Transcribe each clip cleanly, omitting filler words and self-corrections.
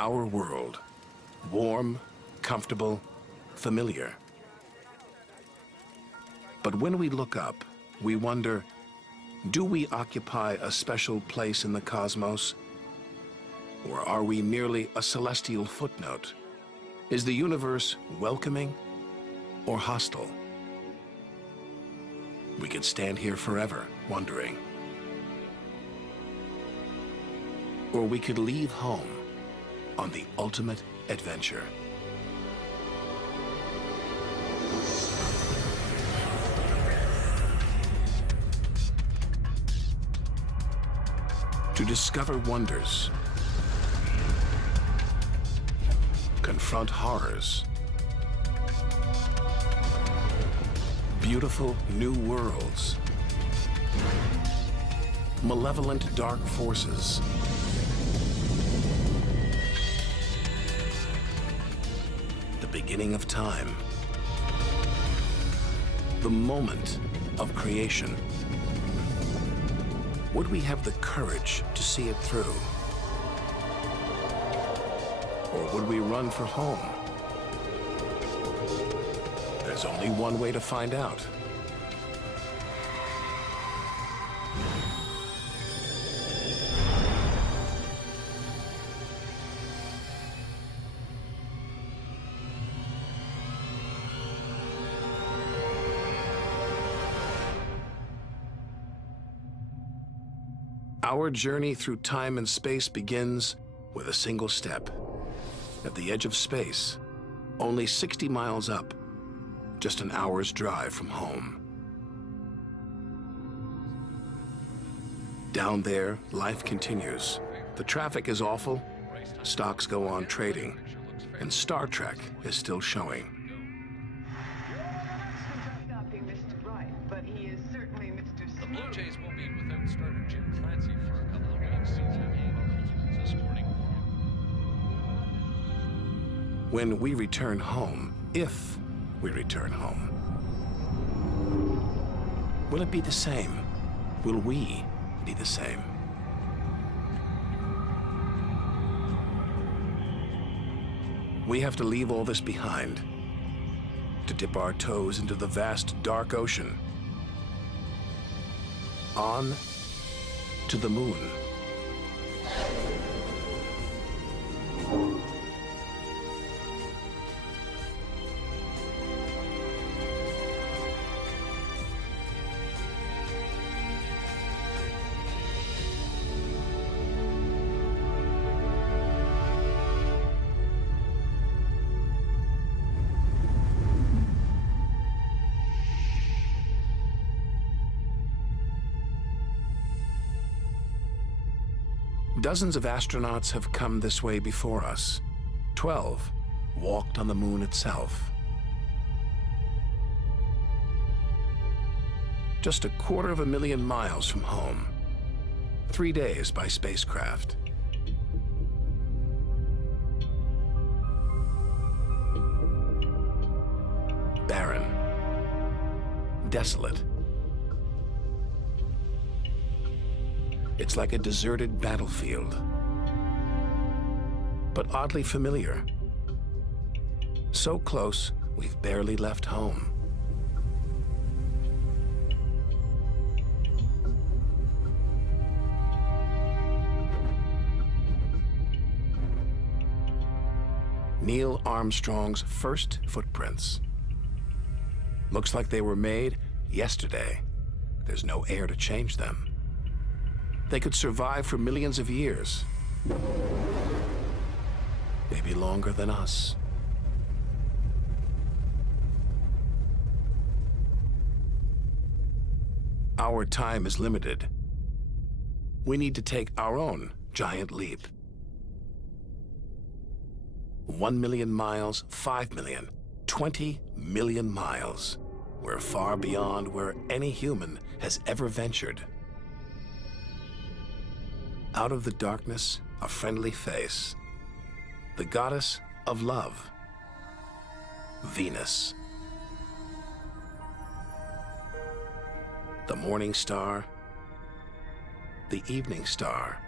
Our world, warm, comfortable, familiar. But when we look up, we wonder, do we occupy a special place in the cosmos? Or are we merely a celestial footnote? Is the universe welcoming or hostile? We could stand here forever wondering. Or we could leave home on the ultimate adventure. To discover wonders, confront horrors, beautiful new worlds, malevolent dark forces, the beginning of time, the moment of creation. Would we have the courage to see it through? Or would we run for home? There's only one way to find out. Our journey through time and space begins with a single step. At the edge of space, only 60 miles up, just an hour's drive from home. Down there, life continues. The traffic is awful, stocks go on trading, and Star Trek is still showing. The Blue Jays will be without starter Jim Clancy for a couple of weeks. This morning. When we return home, if we return home, will it be the same? Will we be the same? We have to leave all this behind, to dip our toes into the vast dark ocean, on to the moon. Dozens of astronauts have come this way before us. 12 walked on the moon itself. Just 250,000 miles from home. 3 days by spacecraft. Barren. Desolate. It's like a deserted battlefield, but oddly familiar. So close, we've barely left home. Neil Armstrong's first footprints. Looks like they were made yesterday. There's no air to change them. They could survive for millions of years. Maybe longer than us. Our time is limited. We need to take our own giant leap. 1 million miles, 5 million, 20 million miles. We're far beyond where any human has ever ventured. Out of the darkness, a friendly face. The goddess of love, Venus. The morning star, the evening star.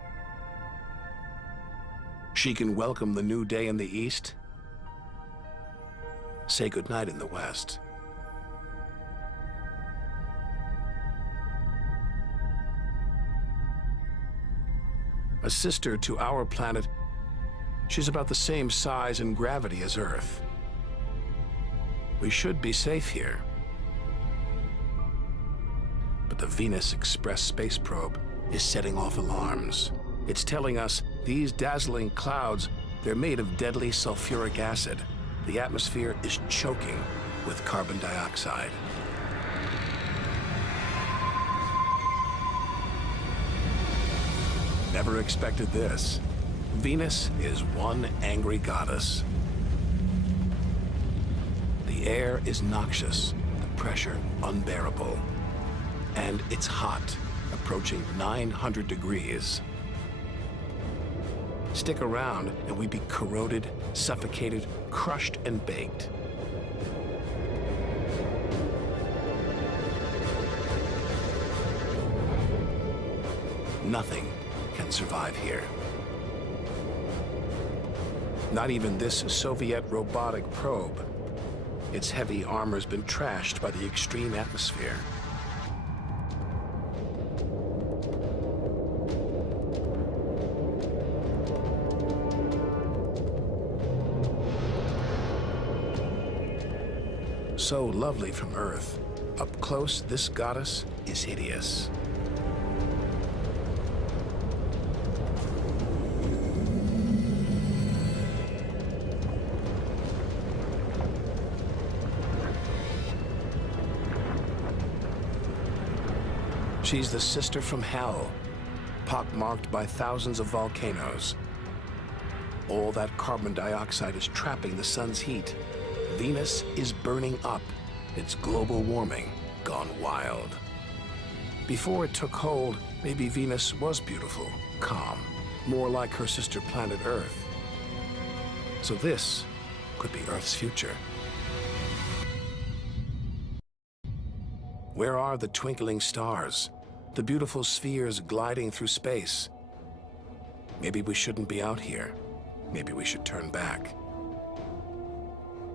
She can welcome the new day in the east, say goodnight in the west. A sister to our planet, she's about the same size and gravity as Earth. We should be safe here. But the Venus Express space probe is setting off alarms. It's telling us these dazzling clouds, they're made of deadly sulfuric acid. The atmosphere is choking with carbon dioxide. Never expected this. Venus is one angry goddess. The air is noxious, the pressure unbearable. And it's hot, approaching 900 degrees. Stick around and we'd be corroded, suffocated, crushed and baked. Nothing can survive here. Not even this Soviet robotic probe. Its heavy armor's been trashed by the extreme atmosphere. So lovely from Earth, up close, this goddess is hideous. She's the sister from hell, pockmarked by thousands of volcanoes. All that carbon dioxide is trapping the sun's heat. Venus is burning up. It's global warming gone wild. Before it took hold, maybe Venus was beautiful, calm, more like her sister planet Earth. So this could be Earth's future. Where are the twinkling stars? The beautiful spheres gliding through space? Maybe we shouldn't be out here. Maybe we should turn back.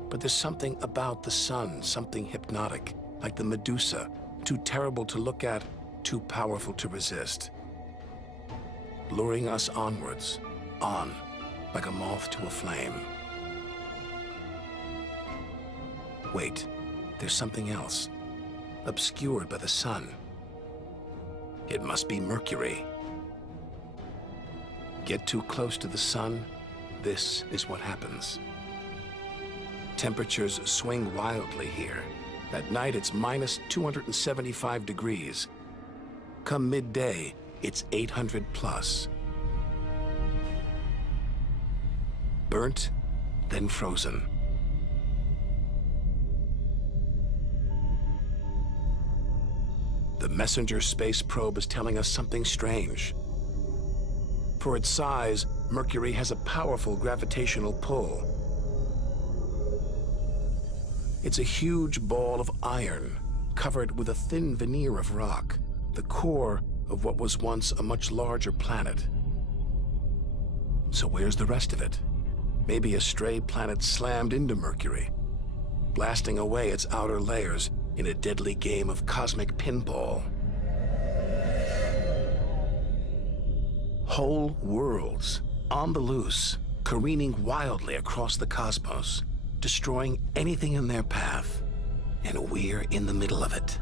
But there's something about the sun, something hypnotic, like the Medusa, too terrible to look at, too powerful to resist. Luring us onwards, on, like a moth to a flame. Wait, there's something else, obscured by the sun. It must be Mercury. Get too close to the sun, this is what happens. Temperatures swing wildly here. At night, it's minus 275 degrees. Come midday, it's 800 plus. Burnt, then frozen. The Messenger space probe is telling us something strange. For its size, Mercury has a powerful gravitational pull. It's a huge ball of iron, covered with a thin veneer of rock, the core of what was once a much larger planet. So where's the rest of it? Maybe a stray planet slammed into Mercury, blasting away its outer layers in a deadly game of cosmic pinball. Whole worlds, on the loose, careening wildly across the cosmos, destroying anything in their path. And we're in the middle of it.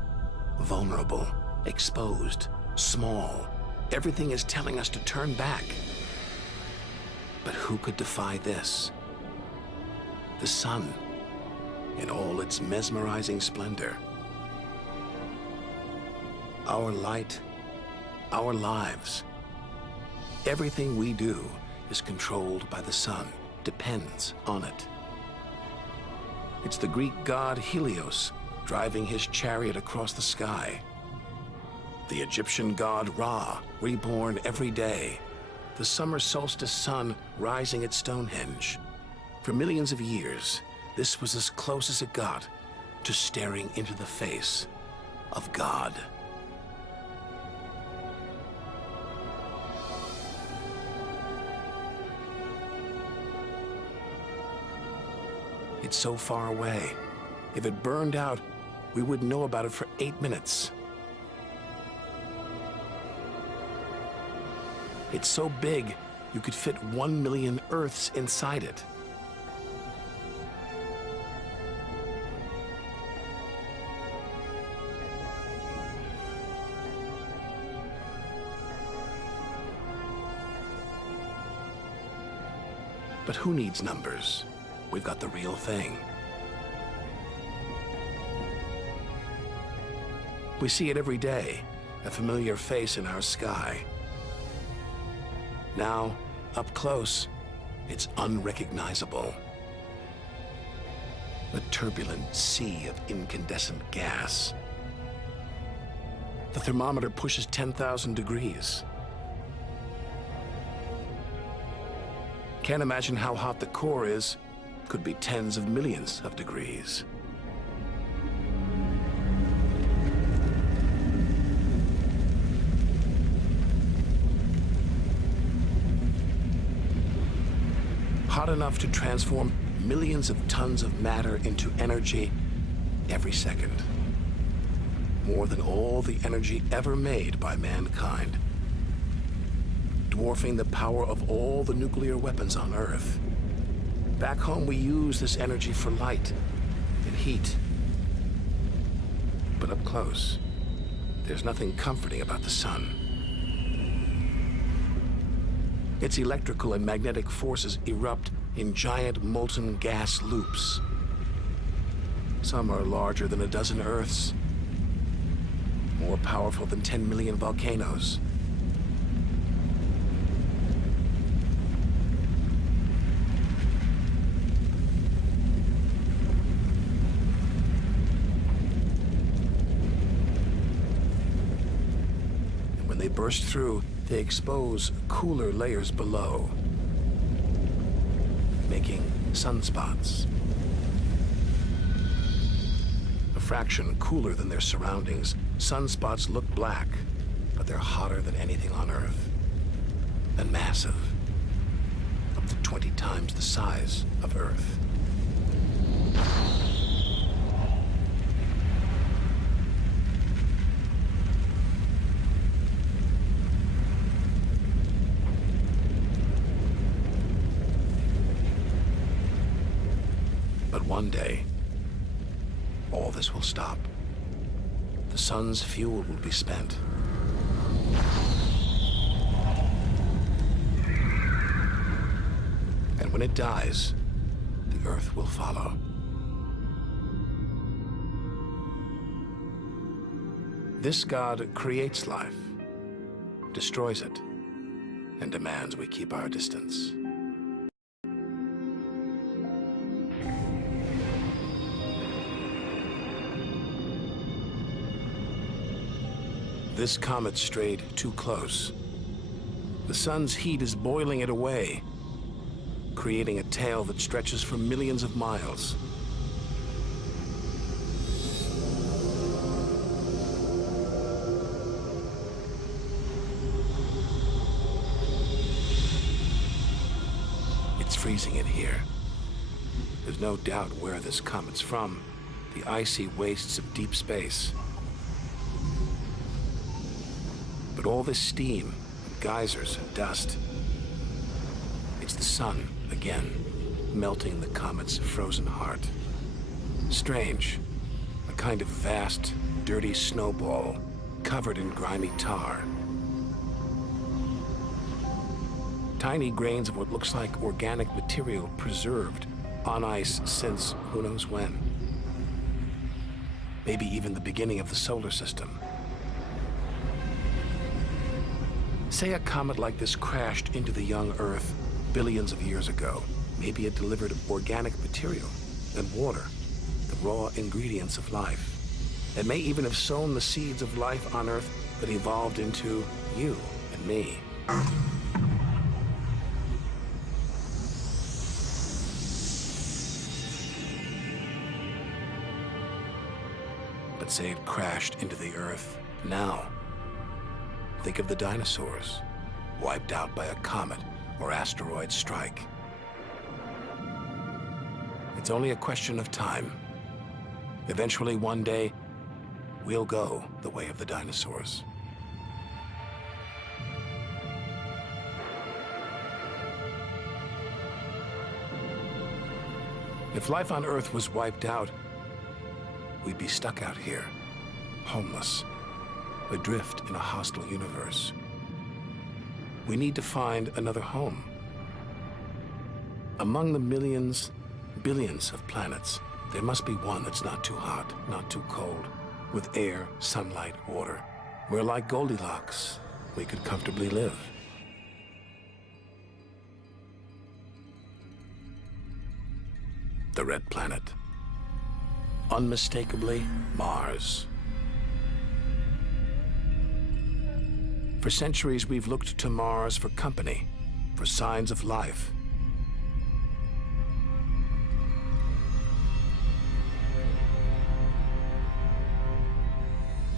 Vulnerable, exposed, small. Everything is telling us to turn back. But who could defy this? The sun, in all its mesmerizing splendor. Our light, our lives. Everything we do is controlled by the sun, depends on it. It's the Greek god Helios driving his chariot across the sky. The Egyptian god Ra, reborn every day. The summer solstice sun rising at Stonehenge. For millions of years, this was as close as it got to staring into the face of God. It's so far away. If it burned out, we wouldn't know about it for 8 minutes. It's so big, you could fit 1 million Earths inside it. But who needs numbers? We've got the real thing. We see it every day, a familiar face in our sky. Now, up close, it's unrecognizable. A turbulent sea of incandescent gas. The thermometer pushes 10,000 degrees. Can't imagine how hot the core is. Could be tens of millions of degrees. Hot enough to transform millions of tons of matter into energy every second. More than all the energy ever made by mankind. Dwarfing the power of all the nuclear weapons on Earth. Back home, we use this energy for light and heat. But up close, there's nothing comforting about the sun. Its electrical and magnetic forces erupt in giant molten gas loops. Some are larger than a dozen Earths, more powerful than 10 million volcanoes. And when they burst through, they expose cooler layers below, making sunspots. A fraction cooler than their surroundings, sunspots look black, but they're hotter than anything on Earth. And massive, up to 20 times the size of Earth. But one day, all this will stop. The sun's fuel will be spent. And when it dies, the Earth will follow. This God creates life, destroys it, and demands we keep our distance. This comet strayed too close. The sun's heat is boiling it away, creating a tail that stretches for millions of miles. It's freezing it here. There's no doubt where this comet's from, the icy wastes of deep space. But all this steam, geysers and dust, it's the sun again, melting the comet's frozen heart. Strange, a kind of vast, dirty snowball covered in grimy tar. Tiny grains of what looks like organic material preserved on ice since who knows when. Maybe even the beginning of the solar system. Say a comet like this crashed into the young Earth billions of years ago. Maybe it delivered organic material and water, the raw ingredients of life. It may even have sown the seeds of life on Earth that evolved into you and me. But say it crashed into the Earth now. Think of the dinosaurs, wiped out by a comet or asteroid strike. It's only a question of time. Eventually, one day, we'll go the way of the dinosaurs. If life on Earth was wiped out, we'd be stuck out here, homeless, adrift in a hostile universe. We need to find another home. Among the millions, billions of planets, there must be one that's not too hot, not too cold, with air, sunlight, water, where, like Goldilocks, we could comfortably live. The Red Planet. Unmistakably, Mars. For centuries, we've looked to Mars for company, for signs of life.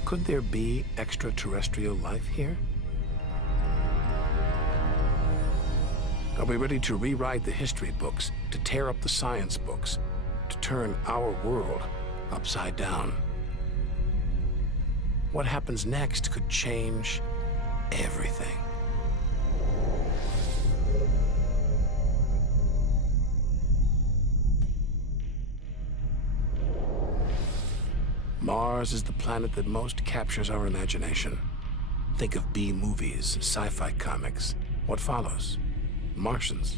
Could there be extraterrestrial life here? Are we ready to rewrite the history books, to tear up the science books, to turn our world upside down? What happens next could change everything. Mars is the planet that most captures our imagination. Think of B-movies, sci-fi comics. What follows? Martians.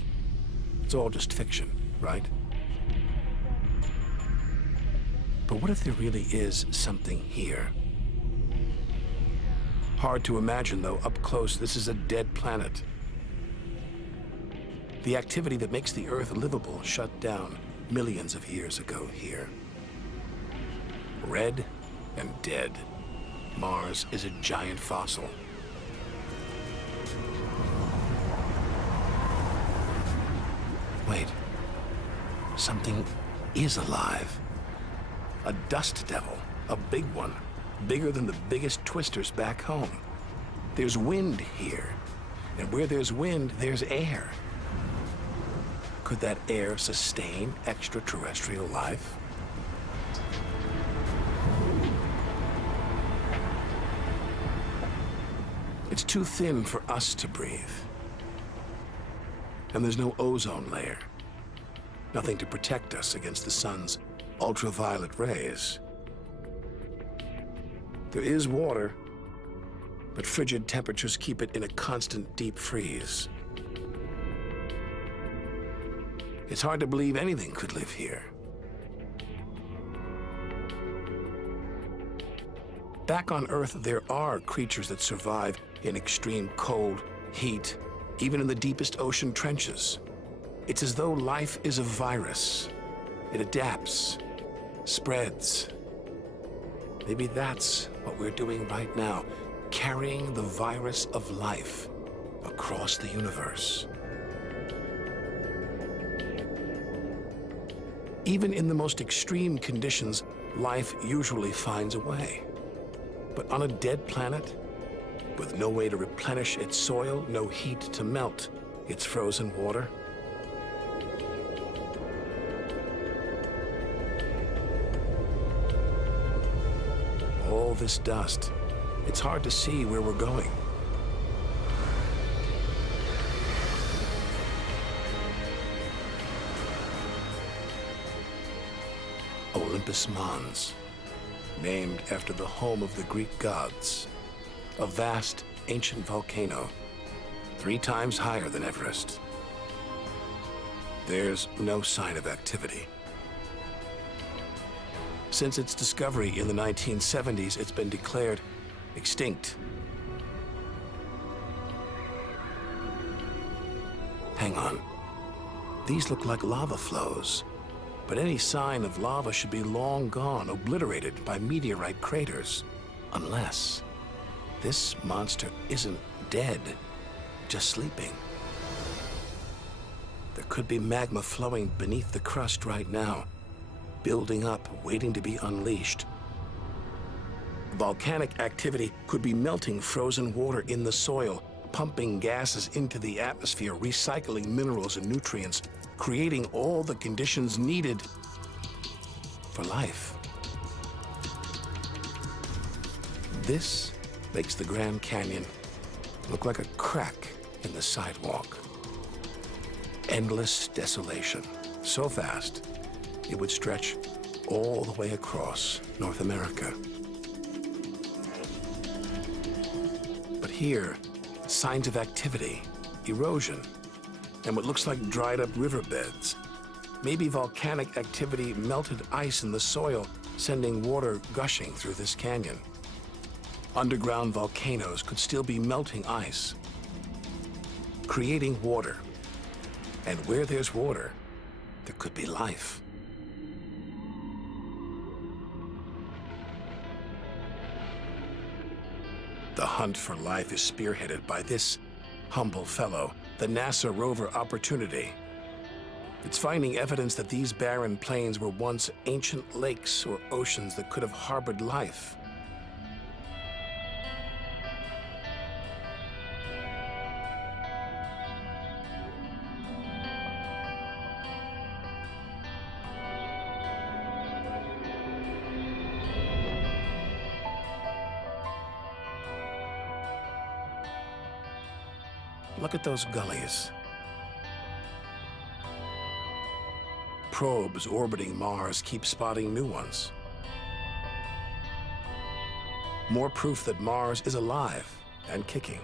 It's all just fiction, right? But what if there really is something here? Hard to imagine, though. Up close, this is a dead planet. The activity that makes the Earth livable shut down millions of years ago here. Red and dead. Mars is a giant fossil. Wait, something is alive. A dust devil, a big one, bigger than the biggest twisters back home. There's wind here, and where there's wind, there's air. Could that air sustain extraterrestrial life? It's too thin for us to breathe. And there's no ozone layer. Nothing to protect us against the sun's ultraviolet rays. There is water, but frigid temperatures keep it in a constant deep freeze. It's hard to believe anything could live here. Back on Earth, there are creatures that survive in extreme cold, heat, even in the deepest ocean trenches. It's as though life is a virus. It adapts, spreads. Maybe that's what we're doing right now, carrying the virus of life across the universe. Even in the most extreme conditions, life usually finds a way. But on a dead planet, with no way to replenish its soil, no heat to melt its frozen water, all this dust, it's hard to see where we're going. Olympus Mons, named after the home of the Greek gods. A vast, ancient volcano, 3 times higher than Everest. There's no sign of activity. Since its discovery in the 1970s, it's been declared extinct. Hang on. These look like lava flows, but any sign of lava should be long gone, obliterated by meteorite craters, unless this monster isn't dead, just sleeping. There could be magma flowing beneath the crust right now, building up, waiting to be unleashed. Volcanic activity could be melting frozen water in the soil, pumping gases into the atmosphere, recycling minerals and nutrients, creating all the conditions needed for life. This makes the Grand Canyon look like a crack in the sidewalk. Endless desolation, so vast it would stretch all the way across North America. But here, signs of activity, erosion, and what looks like dried up riverbeds. Maybe volcanic activity melted ice in the soil, sending water gushing through this canyon. Underground volcanoes could still be melting ice, creating water. And where there's water, there could be life. The hunt for life is spearheaded by this humble fellow, the NASA rover Opportunity. It's finding evidence that these barren plains were once ancient lakes or oceans that could have harbored life. Look at those gullies. Probes orbiting Mars keep spotting new ones. More proof that Mars is alive and kicking.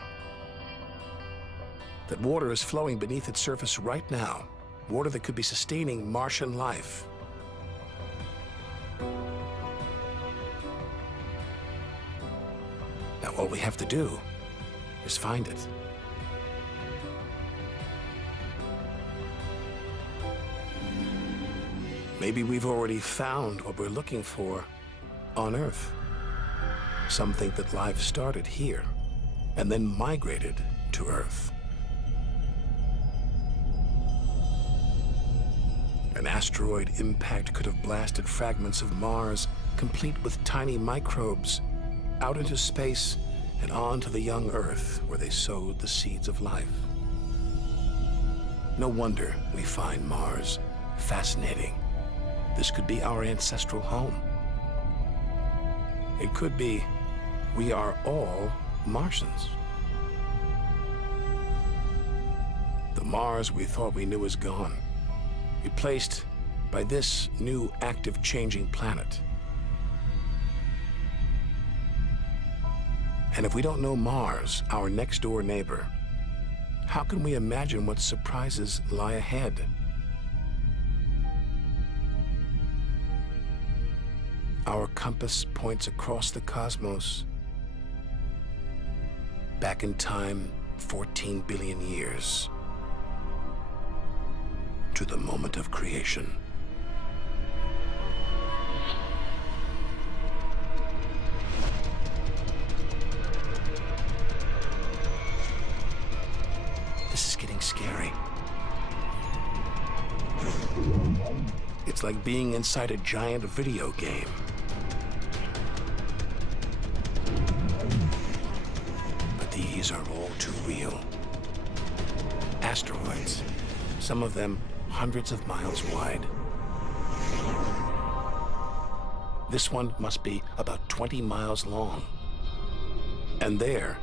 That water is flowing beneath its surface right now. Water that could be sustaining Martian life. Now all we have to do is find it. Maybe we've already found what we're looking for on Earth. Some think that life started here and then migrated to Earth. An asteroid impact could have blasted fragments of Mars, complete with tiny microbes, out into space and on to the young Earth, where they sowed the seeds of life. No wonder we find Mars fascinating. This could be our ancestral home. It could be we are all Martians. The Mars we thought we knew is gone, replaced by this new active changing planet. And if we don't know Mars, our next door neighbor, how can we imagine what surprises lie ahead? Our compass points across the cosmos, back in time 14 billion years, to the moment of creation. This is getting scary. It's like being inside a giant video game. These are all too real. Asteroids, some of them hundreds of miles wide. This one must be about 20 miles long. And there,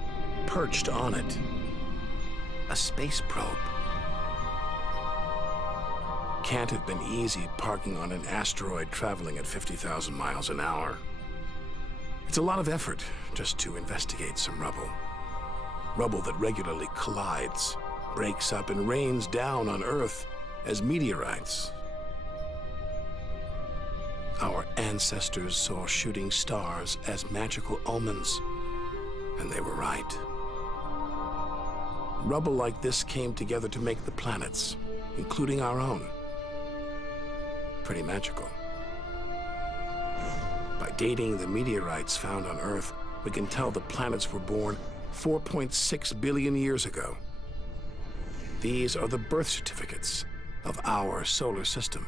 perched on it, a space probe. Can't have been easy parking on an asteroid traveling at 50,000 miles an hour. It's a lot of effort just to investigate some rubble. Rubble that regularly collides, breaks up, and rains down on Earth as meteorites. Our ancestors saw shooting stars as magical omens, and they were right. Rubble like this came together to make the planets, including our own. Pretty magical. By dating the meteorites found on Earth, we can tell the planets were born 4.6 billion years ago. These are the birth certificates of our solar system.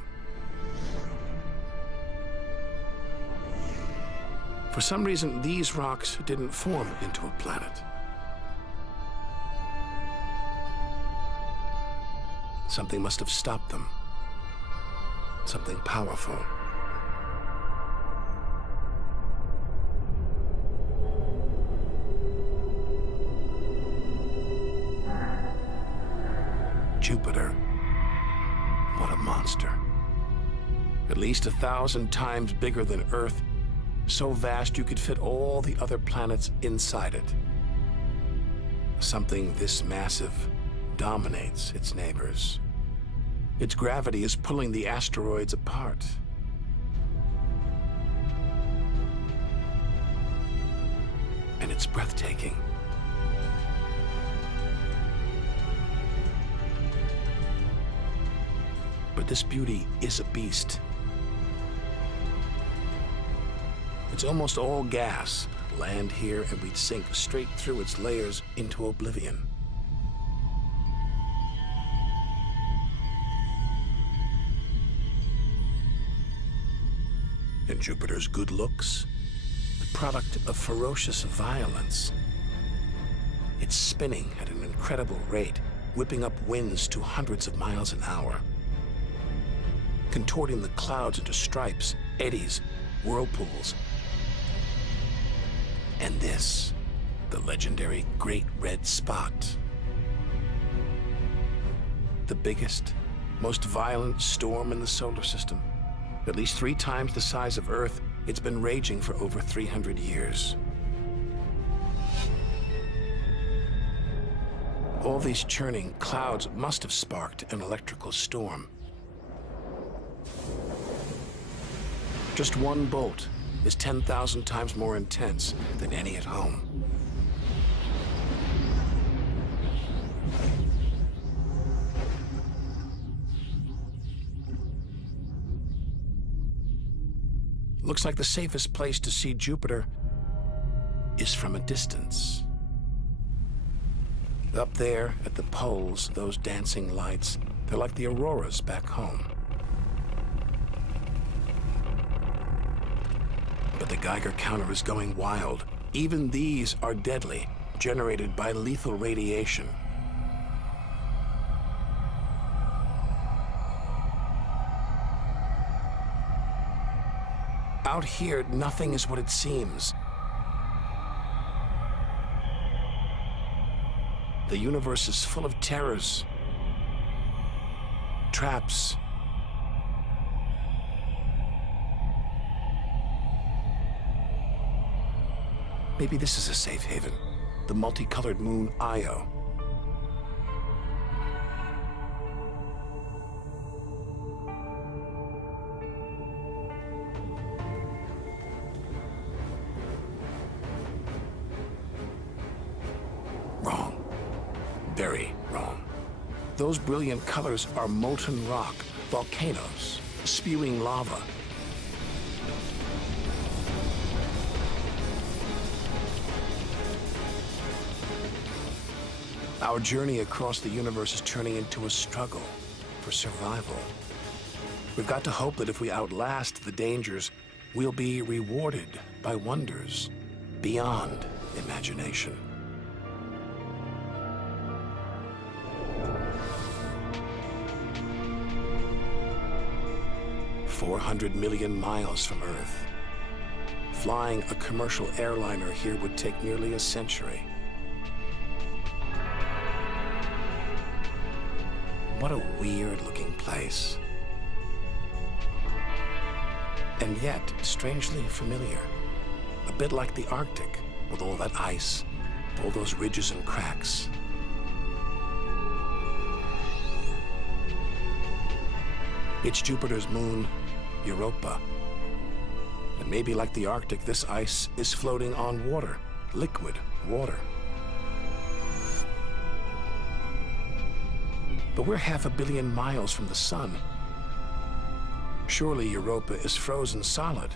For some reason, these rocks didn't form into a planet. Something must have stopped them. Something powerful. Jupiter. What a monster. At least 1,000 times bigger than Earth, so vast you could fit all the other planets inside it. Something this massive dominates its neighbors. Its gravity is pulling the asteroids apart. And it's breathtaking. But this beauty is a beast. It's almost all gas. Land here and we'd sink straight through its layers into oblivion. And Jupiter's good looks, the product of ferocious violence. It's spinning at an incredible rate, whipping up winds to hundreds of miles an hour, contorting the clouds into stripes, eddies, whirlpools. And this, the legendary Great Red Spot. The biggest, most violent storm in the solar system. At least 3 times the size of Earth, it's been raging for over 300 years. All these churning clouds must have sparked an electrical storm. Just one bolt is 10,000 times more intense than any at home. Looks like the safest place to see Jupiter is from a distance. Up there at the poles, those dancing lights, they're like the auroras back home. But the Geiger counter is going wild. Even these are deadly, generated by lethal radiation. Out here, nothing is what it seems. The universe is full of terrors, traps, maybe this is a safe haven, the multicolored moon Io. Wrong. Very wrong. Those brilliant colors are molten rock, volcanoes, spewing lava. Our journey across the universe is turning into a struggle for survival. We've got to hope that if we outlast the dangers, we'll be rewarded by wonders beyond imagination. "400 million miles from Earth. Flying a commercial airliner here would take nearly a century. What a weird-looking place. And yet, strangely familiar. A bit like the Arctic, with all that ice, all those ridges and cracks. It's Jupiter's moon, Europa. And maybe like the Arctic, this ice is floating on water, liquid water. But we're 500 million miles from the sun. Surely Europa is frozen solid.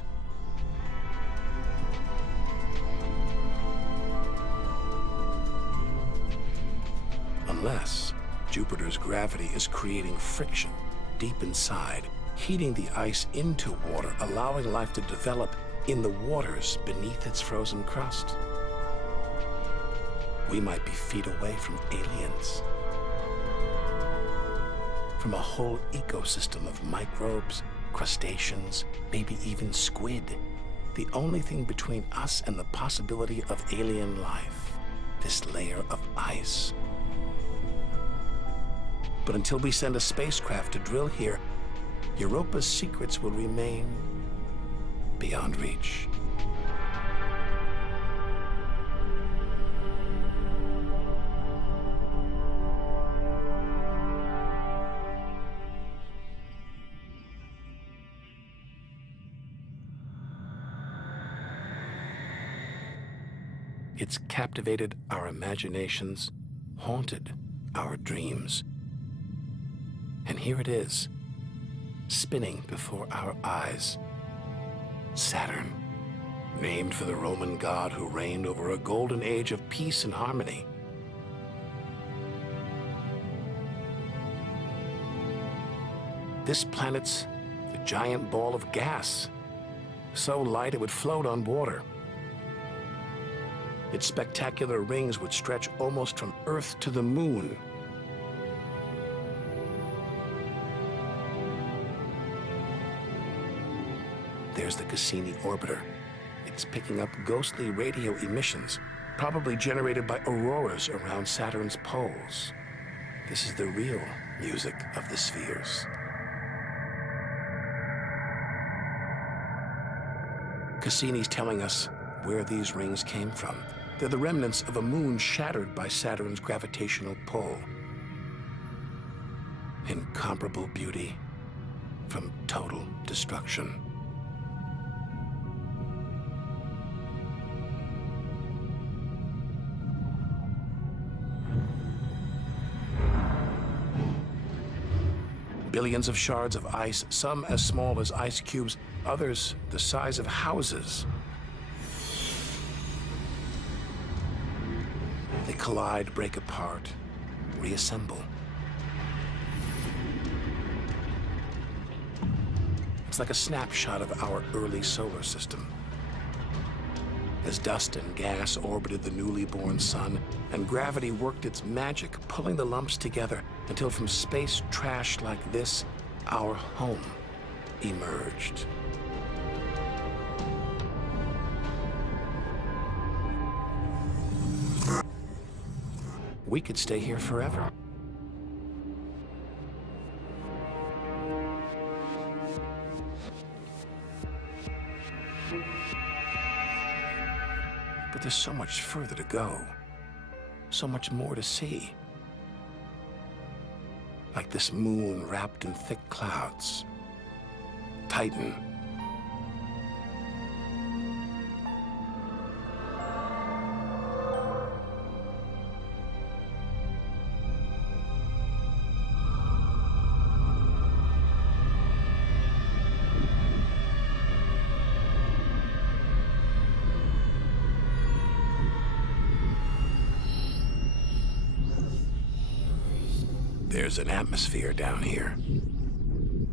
Unless Jupiter's gravity is creating friction deep inside, heating the ice into water, allowing life to develop in the waters beneath its frozen crust. We might be feet away from aliens. From a whole ecosystem of microbes, crustaceans, maybe even squid. The only thing between us and the possibility of alien life, this layer of ice. But until we send a spacecraft to drill here, Europa's secrets will remain beyond reach. It's captivated our imaginations, haunted our dreams. And here it is, spinning before our eyes. Saturn, named for the Roman god who reigned over a golden age of peace and harmony. This planet's a giant ball of gas, so light it would float on water. Its spectacular rings would stretch almost from Earth to the moon. There's the Cassini orbiter. It's picking up ghostly radio emissions, probably generated by auroras around Saturn's poles. This is the real music of the spheres. Cassini's telling us where these rings came from. They're the remnants of a moon shattered by Saturn's gravitational pull. Incomparable beauty from total destruction. Billions of shards of ice, some as small as ice cubes, others the size of houses. They collide, break apart, reassemble. It's like a snapshot of our early solar system. As dust and gas orbited the newly born sun, and gravity worked its magic, pulling the lumps together until from space trash like this, our home emerged. We could stay here forever. But there's so much further to go, so much more to see. Like this moon wrapped in thick clouds. Titan. There's an atmosphere down here.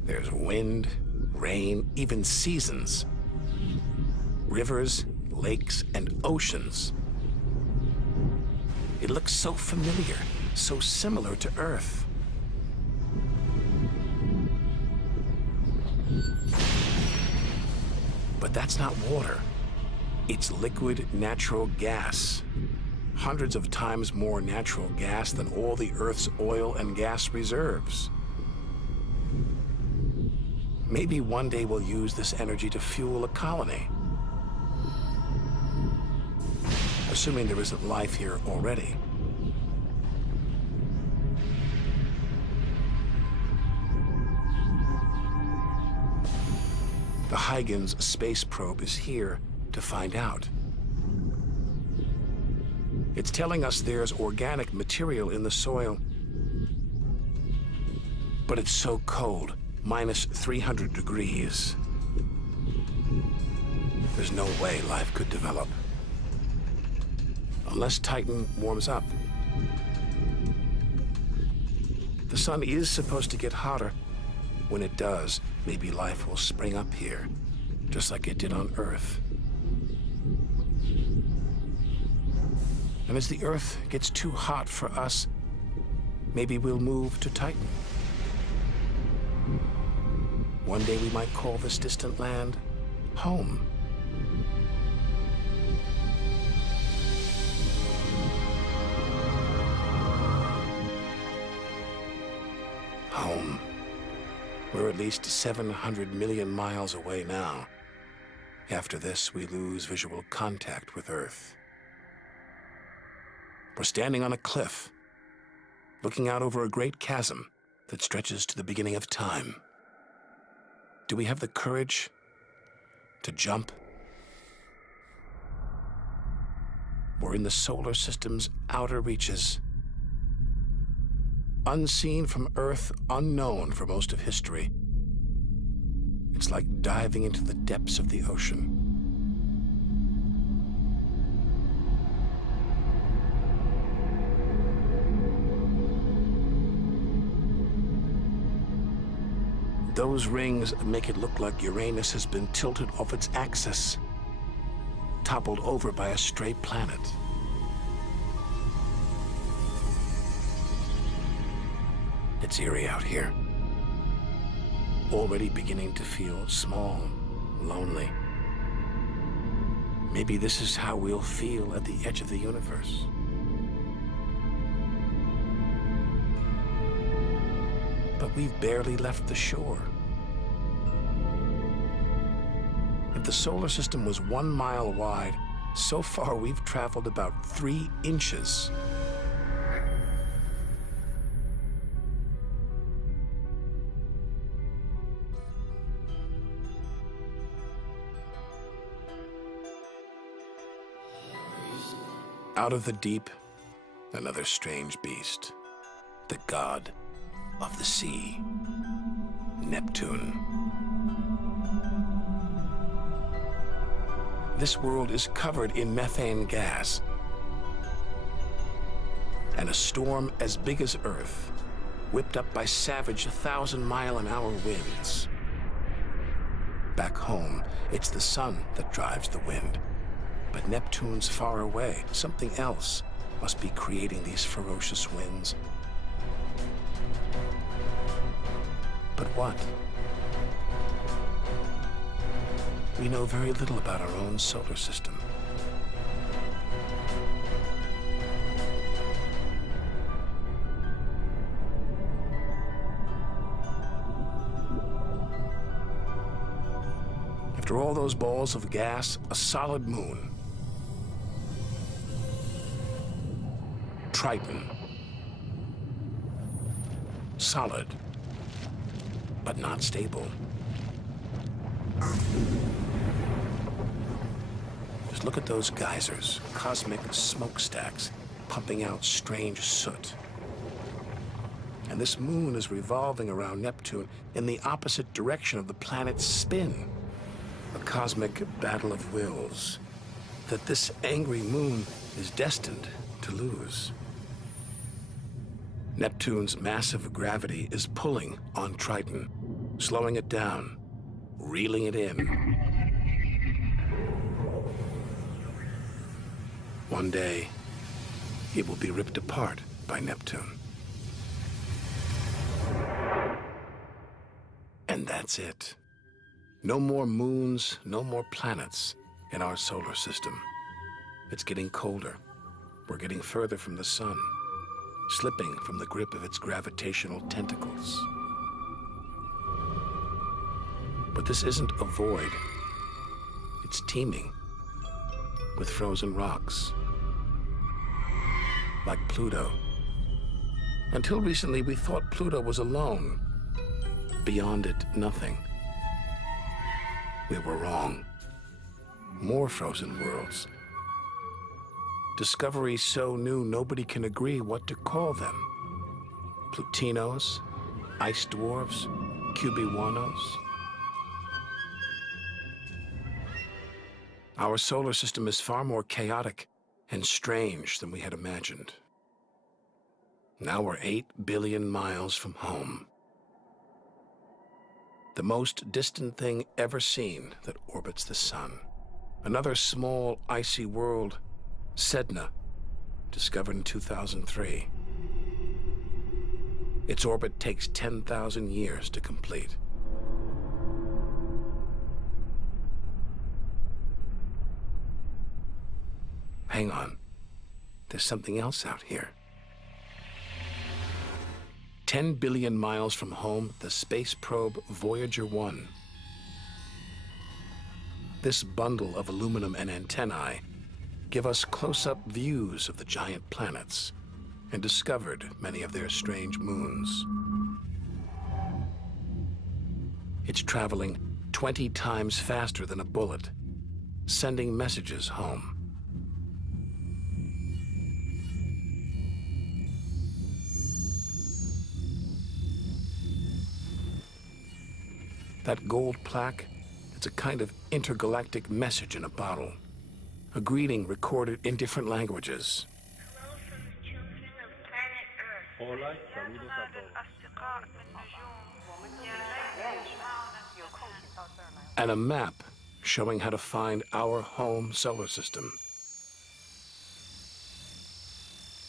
There's wind, rain, even seasons. Rivers, lakes, and oceans. It looks so familiar, so similar to Earth. But that's not water. It's liquid natural gas. Hundreds of times more natural gas than all the Earth's oil and gas reserves. Maybe one day we'll use this energy to fuel a colony. Assuming there isn't life here already. The Huygens space probe is here to find out. It's telling us there's organic material in the soil, but it's so cold, minus 300 degrees. There's no way life could develop. Unless Titan warms up. The sun is supposed to get hotter. When it does, maybe life will spring up here, just like it did on Earth. And as the Earth gets too hot for us, maybe we'll move to Titan. One day we might call this distant land home. Home. We're at least 700 million miles away now. After this, we lose visual contact with Earth. We're standing on a cliff, looking out over a great chasm that stretches to the beginning of time. Do we have the courage to jump? We're in the solar system's outer reaches. Unseen from Earth, unknown for most of history. It's like diving into the depths of the ocean. Those rings make it look like Uranus has been tilted off its axis, toppled over by a stray planet. It's eerie out here. Already beginning to feel small, lonely. Maybe this is how we'll feel at the edge of the universe. But we've barely left the shore. If the solar system was 1 mile wide, so far we've traveled about 3 inches. Out of the deep, another strange beast, the god of the sea, Neptune. This world is covered in methane gas, and a storm as big as Earth, whipped up by savage 1,000-mile-an-hour winds. Back home, it's the sun that drives the wind. But Neptune's far away. Something else must be creating these ferocious winds. But what? We know very little about our own solar system. After all those balls of gas, a solid moon. Triton. Solid, but not stable. Just look at those geysers, cosmic smokestacks, pumping out strange soot. And this moon is revolving around Neptune in the opposite direction of the planet's spin. A cosmic battle of wills that this angry moon is destined to lose. Neptune's massive gravity is pulling on Triton, slowing it down, reeling it in. One day, it will be ripped apart by Neptune. And that's it. No more moons, no more planets in our solar system. It's getting colder. We're getting further from the sun, slipping from the grip of its gravitational tentacles. But this isn't a void. It's teeming with frozen rocks, like Pluto. Until recently, we thought Pluto was alone. Beyond it, nothing. We were wrong. More frozen worlds. Discoveries so new nobody can agree what to call them. Plutinos, ice dwarfs, cubewanos. Our solar system is far more chaotic and strange than we had imagined. Now we're 8 billion miles from home. The most distant thing ever seen that orbits the sun. Another small, icy world, Sedna, discovered in 2003. Its orbit takes 10,000 years to complete. Hang on. There's something else out here. 10 billion miles from home, the space probe Voyager 1. This bundle of aluminum and antennae give us close-up views of the giant planets and discovered many of their strange moons. It's traveling 20 times faster than a bullet, sending messages home. That gold plaque, it's a kind of intergalactic message in a bottle. A greeting recorded in different languages. Hello from the children of planet Earth. Hola, saludos a todos. And a map showing how to find our home solar system.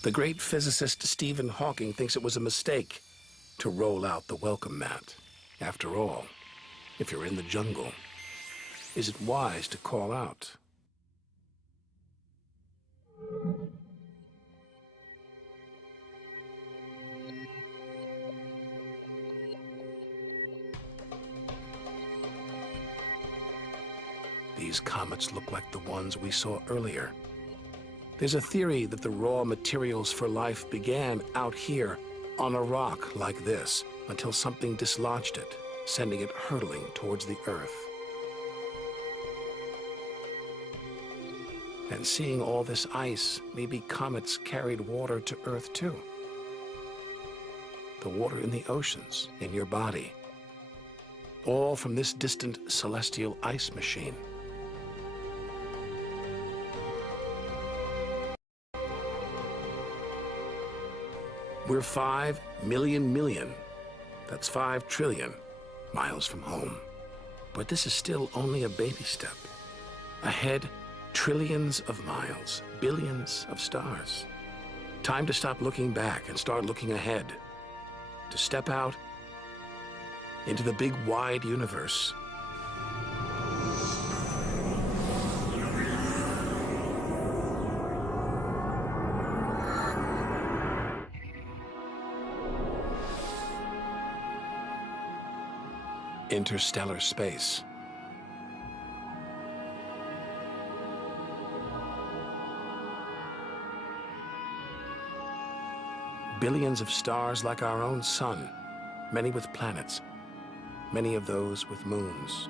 The great physicist Stephen Hawking thinks it was a mistake to roll out the welcome mat. After all, if you're in the jungle, is it wise to call out? These comets look like the ones we saw earlier. There's a theory that the raw materials for life began out here on a rock like this until something dislodged it, sending it hurtling towards the Earth. And seeing all this ice, maybe comets carried water to Earth too. The water in the oceans, in your body. All from this distant celestial ice machine. We're 5 million, that's 5 trillion miles from home. But this is still only a baby step. Ahead, trillions of miles, billions of stars. Time to stop looking back and start looking ahead. To step out into the big wide universe. Interstellar space. Billions of stars like our own sun, many with planets, many of those with moons.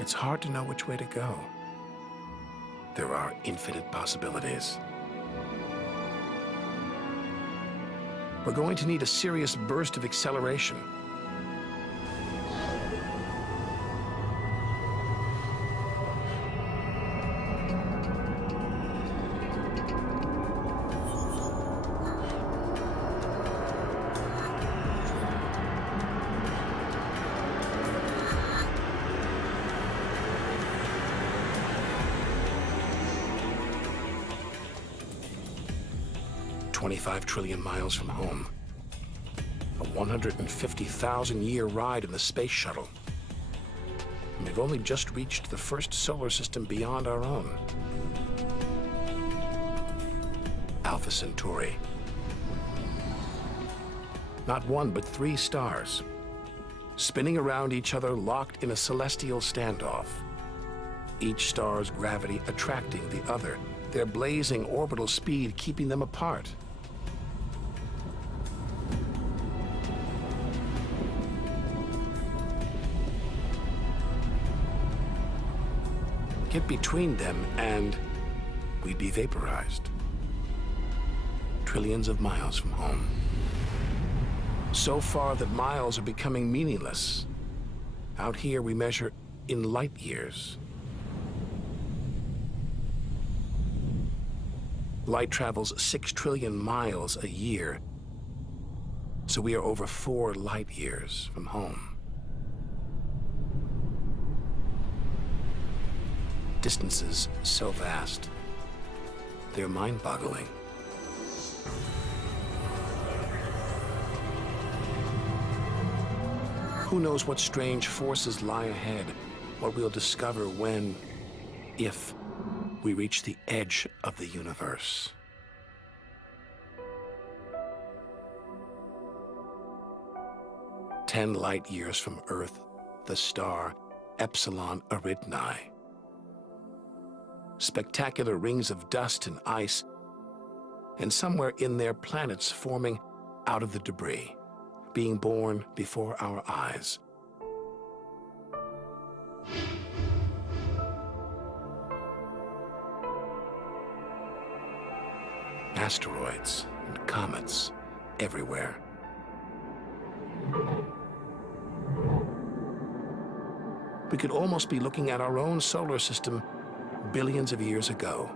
It's hard to know which way to go. There are infinite possibilities. We're going to need a serious burst of acceleration. $25 trillion miles from home. A 150,000-year ride in the space shuttle. And we've only just reached the first solar system beyond our own. Alpha Centauri. Not one, but 3 stars, spinning around each other, locked in a celestial standoff. Each star's gravity attracting the other, their blazing orbital speed keeping them apart. Get between them and we'd be vaporized. Trillions of miles from home. So far that miles are becoming meaningless. Out here we measure in light years. Light travels 6 trillion miles a year, so we are over 4 light years from home. Distances so vast, they're mind-boggling. Who knows what strange forces lie ahead, what we'll discover when, if, we reach the edge of the universe. Ten light years from Earth, the star Epsilon Eridani. Spectacular rings of dust and ice, and somewhere in there planets forming out of the debris, being born before our eyes. Asteroids and comets everywhere. We could almost be looking at our own solar system billions of years ago,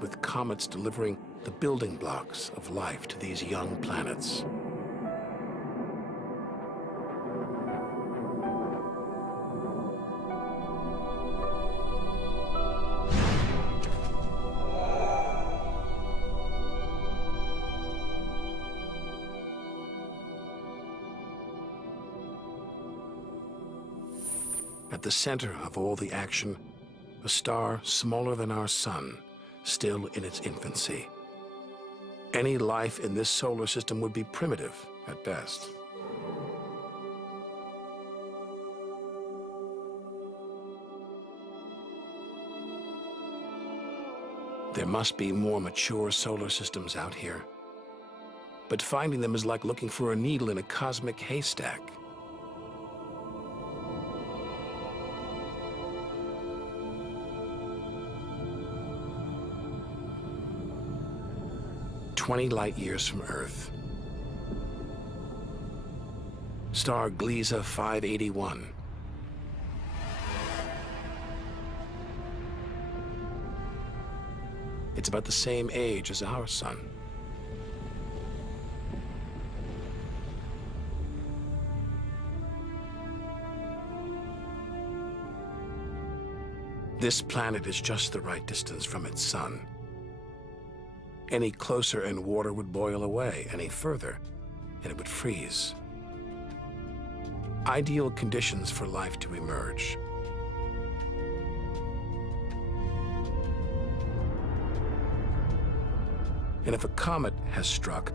with comets delivering the building blocks of life to these young planets. At the center of all the action, a star smaller than our sun, still in its infancy. Any life in this solar system would be primitive at best. There must be more mature solar systems out here, but finding them is like looking for a needle in a cosmic haystack. "20 light years from Earth. Star Gliese 581. It's about the same age as our sun. This planet is just the right distance from its sun. Any closer and water would boil away, any further, and it would freeze. Ideal conditions for life to emerge. And if a comet has struck,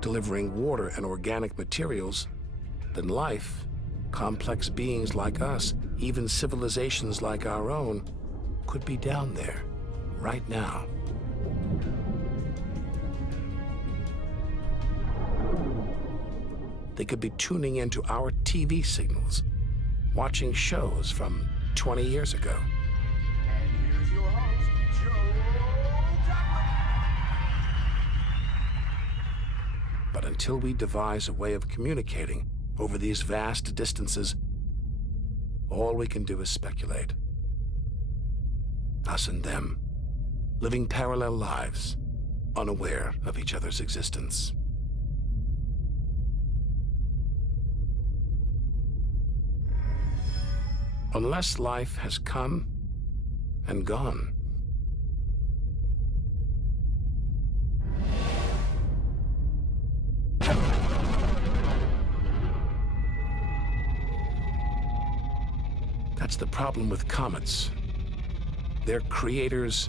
delivering water and organic materials, then life, complex beings like us, even civilizations like our own, could be down there, right now. They could be tuning into our TV signals, watching shows from 20 years ago. And here's your host, Joe. But until we devise a way of communicating over these vast distances, all we can do is speculate. Us and them, living parallel lives, unaware of each other's existence. Unless life has come and gone. That's the problem with comets. They're creators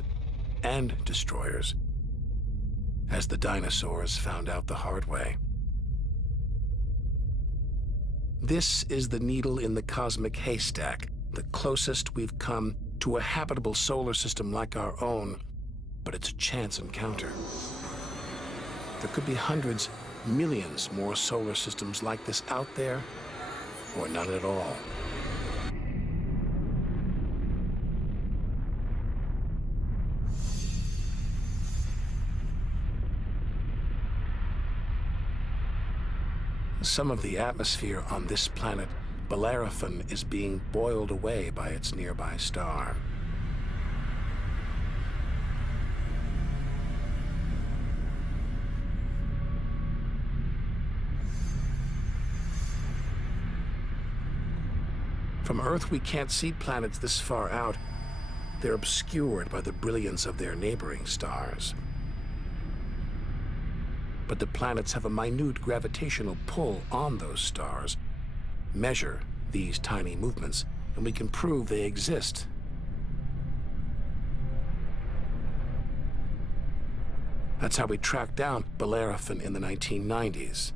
and destroyers, as the dinosaurs found out the hard way. This is the needle in the cosmic haystack, the closest we've come to a habitable solar system like our own, but it's a chance encounter. There could be hundreds, millions more solar systems like this out there, or none at all. Some of the atmosphere on this planet, Bellerophon, is being boiled away by its nearby star. From Earth, we can't see planets this far out. They're obscured by the brilliance of their neighboring stars. But the planets have a minute gravitational pull on those stars. Measure these tiny movements, and we can prove they exist. That's how we tracked down Bellerophon in the 1990s.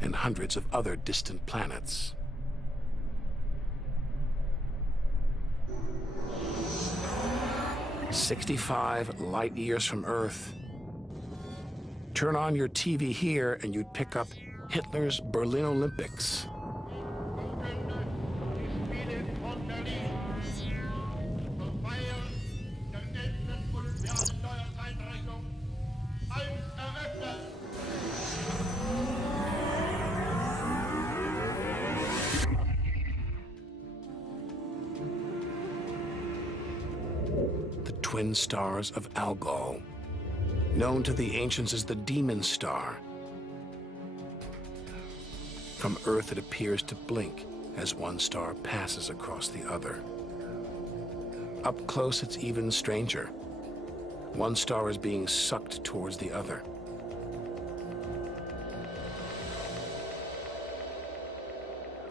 And hundreds of other distant planets. "65 light years from Earth. Turn on your TV here and you'd pick up Hitler's Berlin Olympics. The twin stars of Algol, known to the ancients as the Demon Star. From Earth, it appears to blink as one star passes across the other. Up close, it's even stranger. One star is being sucked towards the other.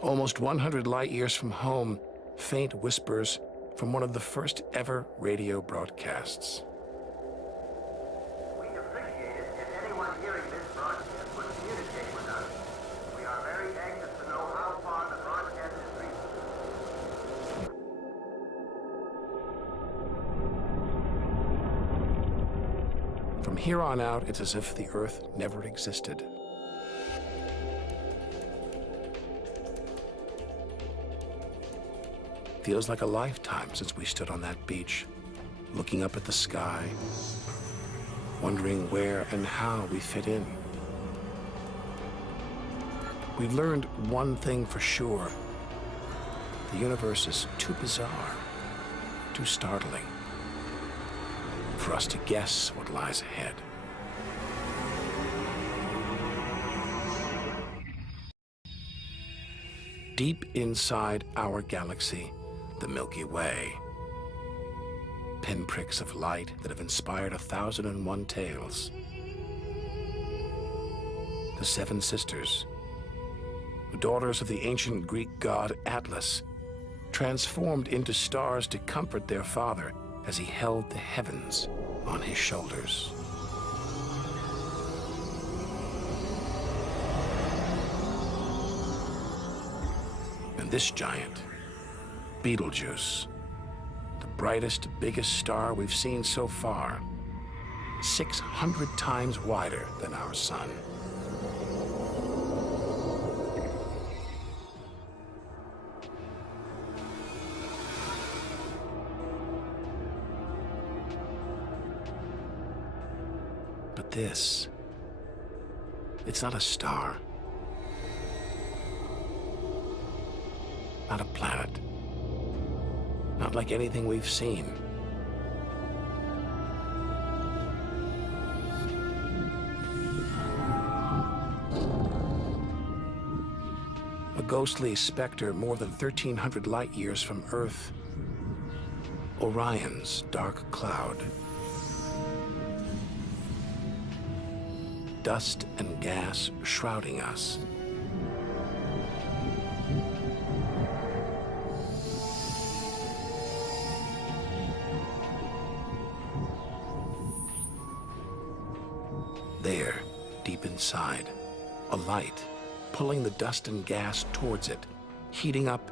Almost 100 light years from home, faint whispers from one of the first ever radio broadcasts. We appreciate it if anyone hearing this broadcast would communicate with us. We are very anxious to know how far the broadcast is reaching. From here on out, it's as if the Earth never existed. Feels like a lifetime since we stood on that beach, looking up at the sky, wondering where and how we fit in. We've learned one thing for sure. The universe is too bizarre, too startling, for us to guess what lies ahead. Deep inside our galaxy, the Milky Way. Pinpricks of light that have inspired 1,001 tales. The Seven Sisters, the daughters of the ancient Greek god Atlas, transformed into stars to comfort their father as he held the heavens on his shoulders. And this giant, Betelgeuse, the brightest, biggest star we've seen so far, 600 times wider than our sun. But this, it's not a star, not a planet. Not like anything we've seen. A ghostly specter more than 1,300 light years from Earth. Orion's dark cloud. Dust and gas shrouding us. There, deep inside, a light, pulling the dust and gas towards it, heating up,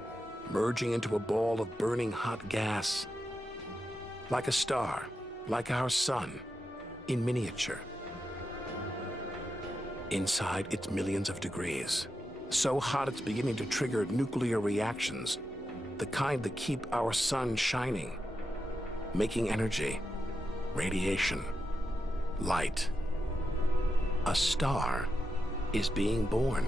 merging into a ball of burning hot gas. Like a star, like our sun, in miniature. Inside, it's millions of degrees. So hot it's beginning to trigger nuclear reactions, the kind that keep our sun shining, making energy, radiation, light. A star is being born.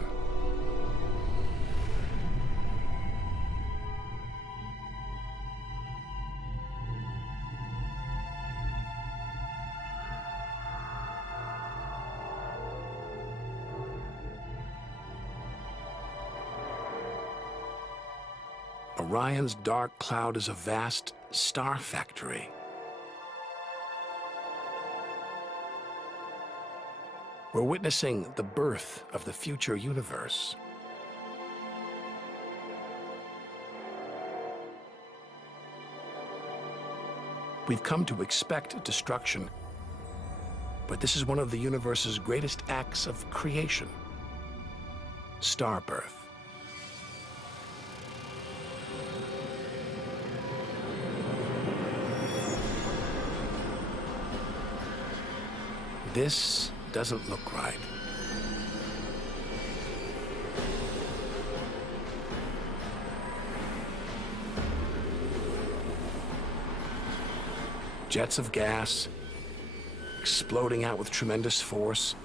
Orion's dark cloud is a vast star factory. We're witnessing the birth of the future universe. We've come to expect destruction, but this is one of the universe's greatest acts of creation: star birth. This doesn't look right. Jets of gas exploding out with tremendous force,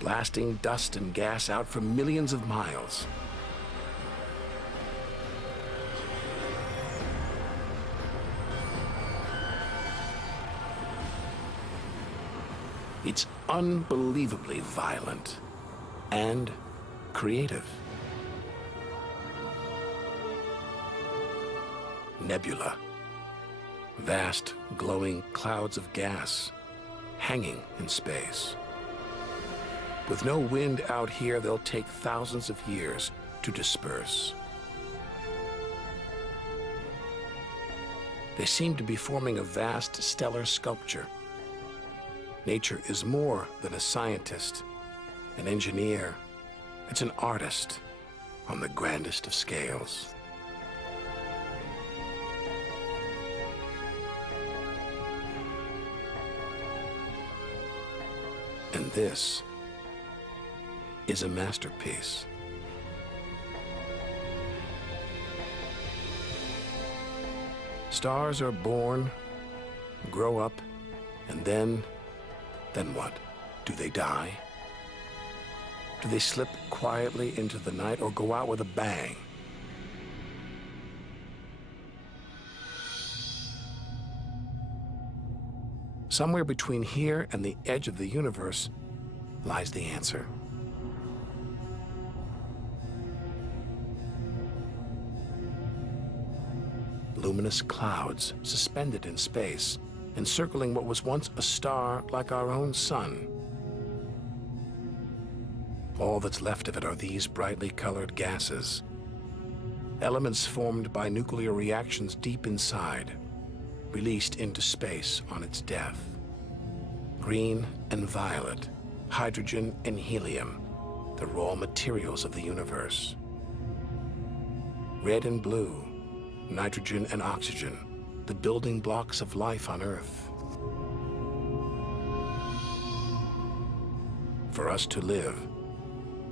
blasting dust and gas out for millions of miles. It's unbelievably violent and creative. Nebula. Vast, glowing clouds of gas hanging in space. With no wind out here, they'll take thousands of years to disperse. They seem to be forming a vast stellar sculpture. Nature is more than a scientist, an engineer. It's an artist on the grandest of scales. And this is a masterpiece. Stars are born, grow up, and then what? Do they die? Do they slip quietly into the night or go out with a bang? Somewhere between here and the edge of the universe lies the answer. Luminous clouds suspended in space, encircling what was once a star like our own sun. All that's left of it are these brightly colored gases, elements formed by nuclear reactions deep inside, released into space on its death. Green and violet, hydrogen and helium, the raw materials of the universe. Red and blue, nitrogen and oxygen, the building blocks of life on Earth. For us to live,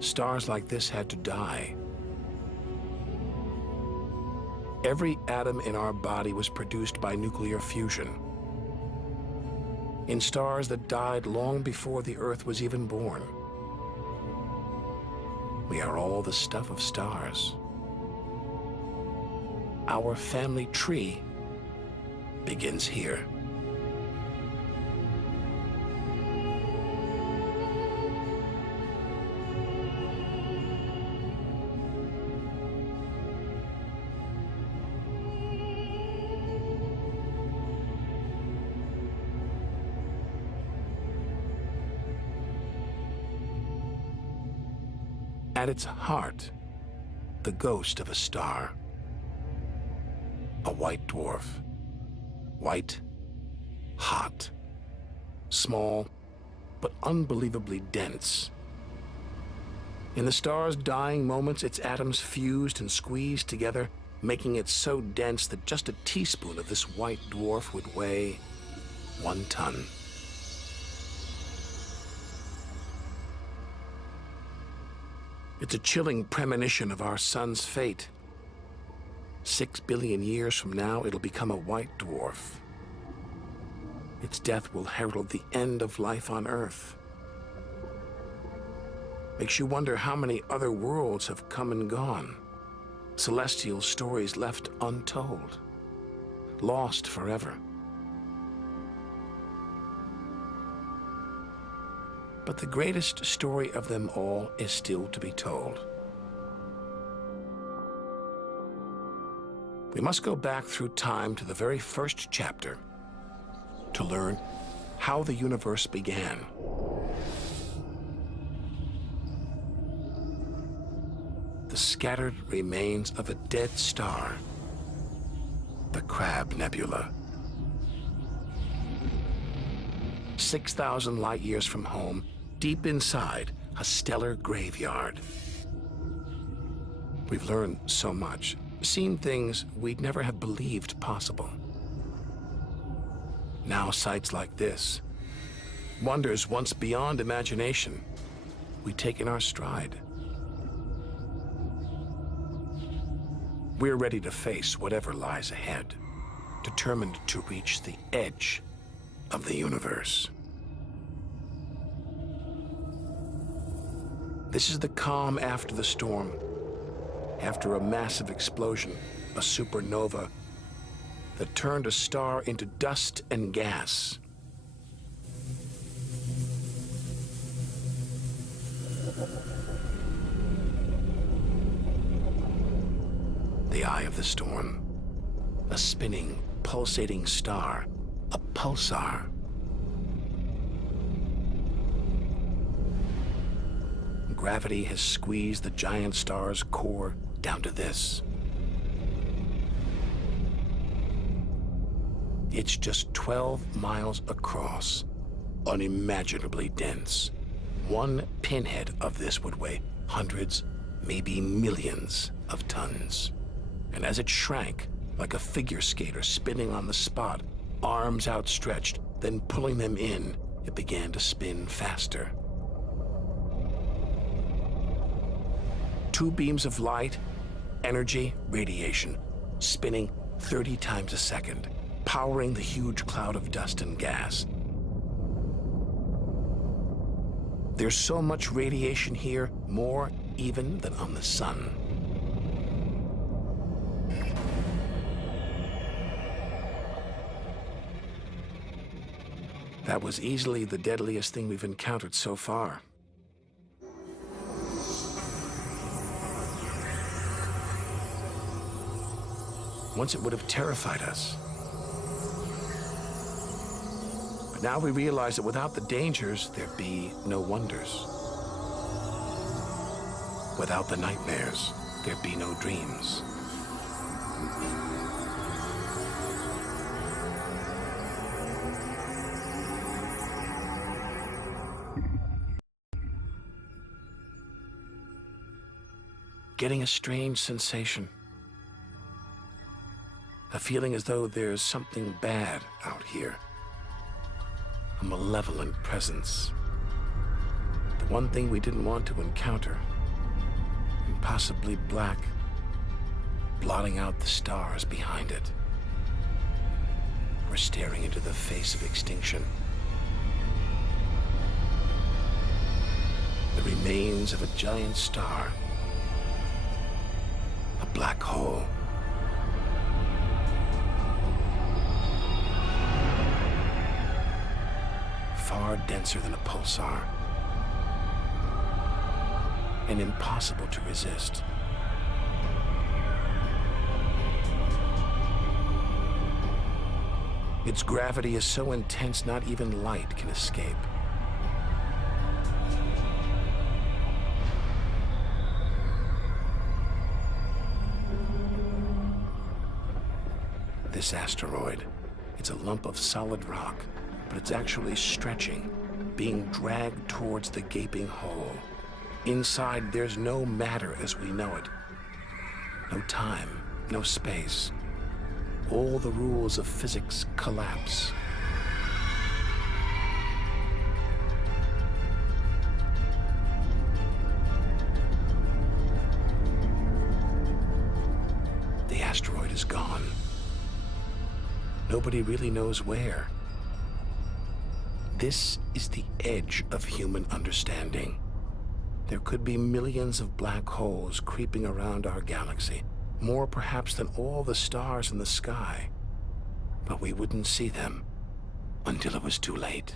stars like this had to die. Every atom in our body was produced by nuclear fusion. In stars that died long before the Earth was even born. We are all the stuff of stars. Our family tree begins here. At its heart, the ghost of a star. A white dwarf. White, hot, small, but unbelievably dense. In the star's dying moments, its atoms fused and squeezed together, making it so dense that just a teaspoon of this white dwarf would weigh 1 ton. It's a chilling premonition of our sun's fate. 6 billion years from now, it'll become a white dwarf. Its death will herald the end of life on Earth. Makes you wonder how many other worlds have come and gone. Celestial stories left untold. Lost forever. But the greatest story of them all is still to be told. We must go back through time to the very first chapter to learn how the universe began. The scattered remains of a dead star, the Crab Nebula. 6,000 light years from home, deep inside a stellar graveyard. We've learned so much, seen things we'd never have believed possible. Now sights like this, wonders once beyond imagination, we take in our stride. We're ready to face whatever lies ahead, determined to reach the edge of the universe. This is the calm after the storm. After a massive explosion, a supernova that turned a star into dust and gas. The eye of the storm, a spinning, pulsating star, a pulsar. Gravity has squeezed the giant star's core down to this. It's just 12 miles across, unimaginably dense. One pinhead of this would weigh hundreds, maybe millions of tons. And as it shrank, like a figure skater spinning on the spot, arms outstretched, then pulling them in, it began to spin faster. 2 beams of light, energy, radiation, spinning 30 times a second, powering the huge cloud of dust and gas. There's so much radiation here, more even than on the sun. That was easily the deadliest thing we've encountered so far. Once it would have terrified us. But now we realize that without the dangers, there'd be no wonders. Without the nightmares, there'd be no dreams. Getting a strange sensation. A feeling as though there's something bad out here. A malevolent presence. The one thing we didn't want to encounter. Impossibly black, blotting out the stars behind it. We're staring into the face of extinction. The remains of a giant star. A black hole. Far denser than a pulsar. And impossible to resist. Its gravity is so intense not even light can escape. This asteroid, it's a lump of solid rock, but it's actually stretching, being dragged towards the gaping hole. Inside, there's no matter as we know it. No time, no space. All the rules of physics collapse. The asteroid is gone. Nobody really knows where. This is the edge of human understanding. There could be millions of black holes creeping around our galaxy, more perhaps than all the stars in the sky. But we wouldn't see them until it was too late.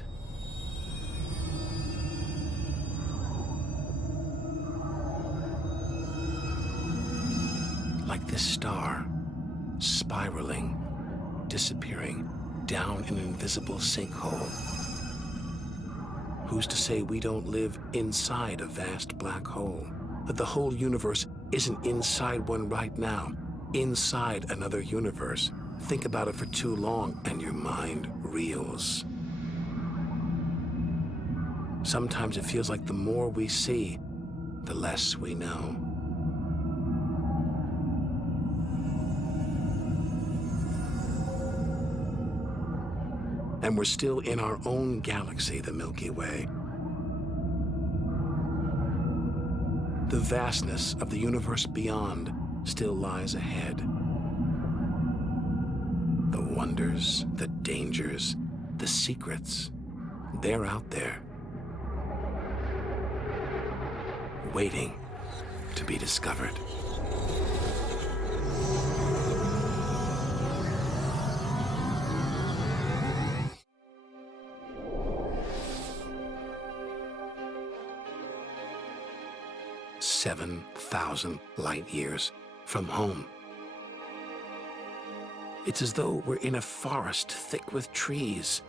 Like this star, spiraling, disappearing down an invisible sinkhole. Who's to say we don't live inside a vast black hole? That the whole universe isn't inside one right now, inside another universe. Think about it for too long and your mind reels. Sometimes it feels like the more we see, the less we know. And we're still in our own galaxy, the Milky Way. The vastness of the universe beyond still lies ahead. The wonders, the dangers, the secrets, they're out there, waiting to be discovered. "7,000 light years from home." It's as though we're in a forest thick with trees,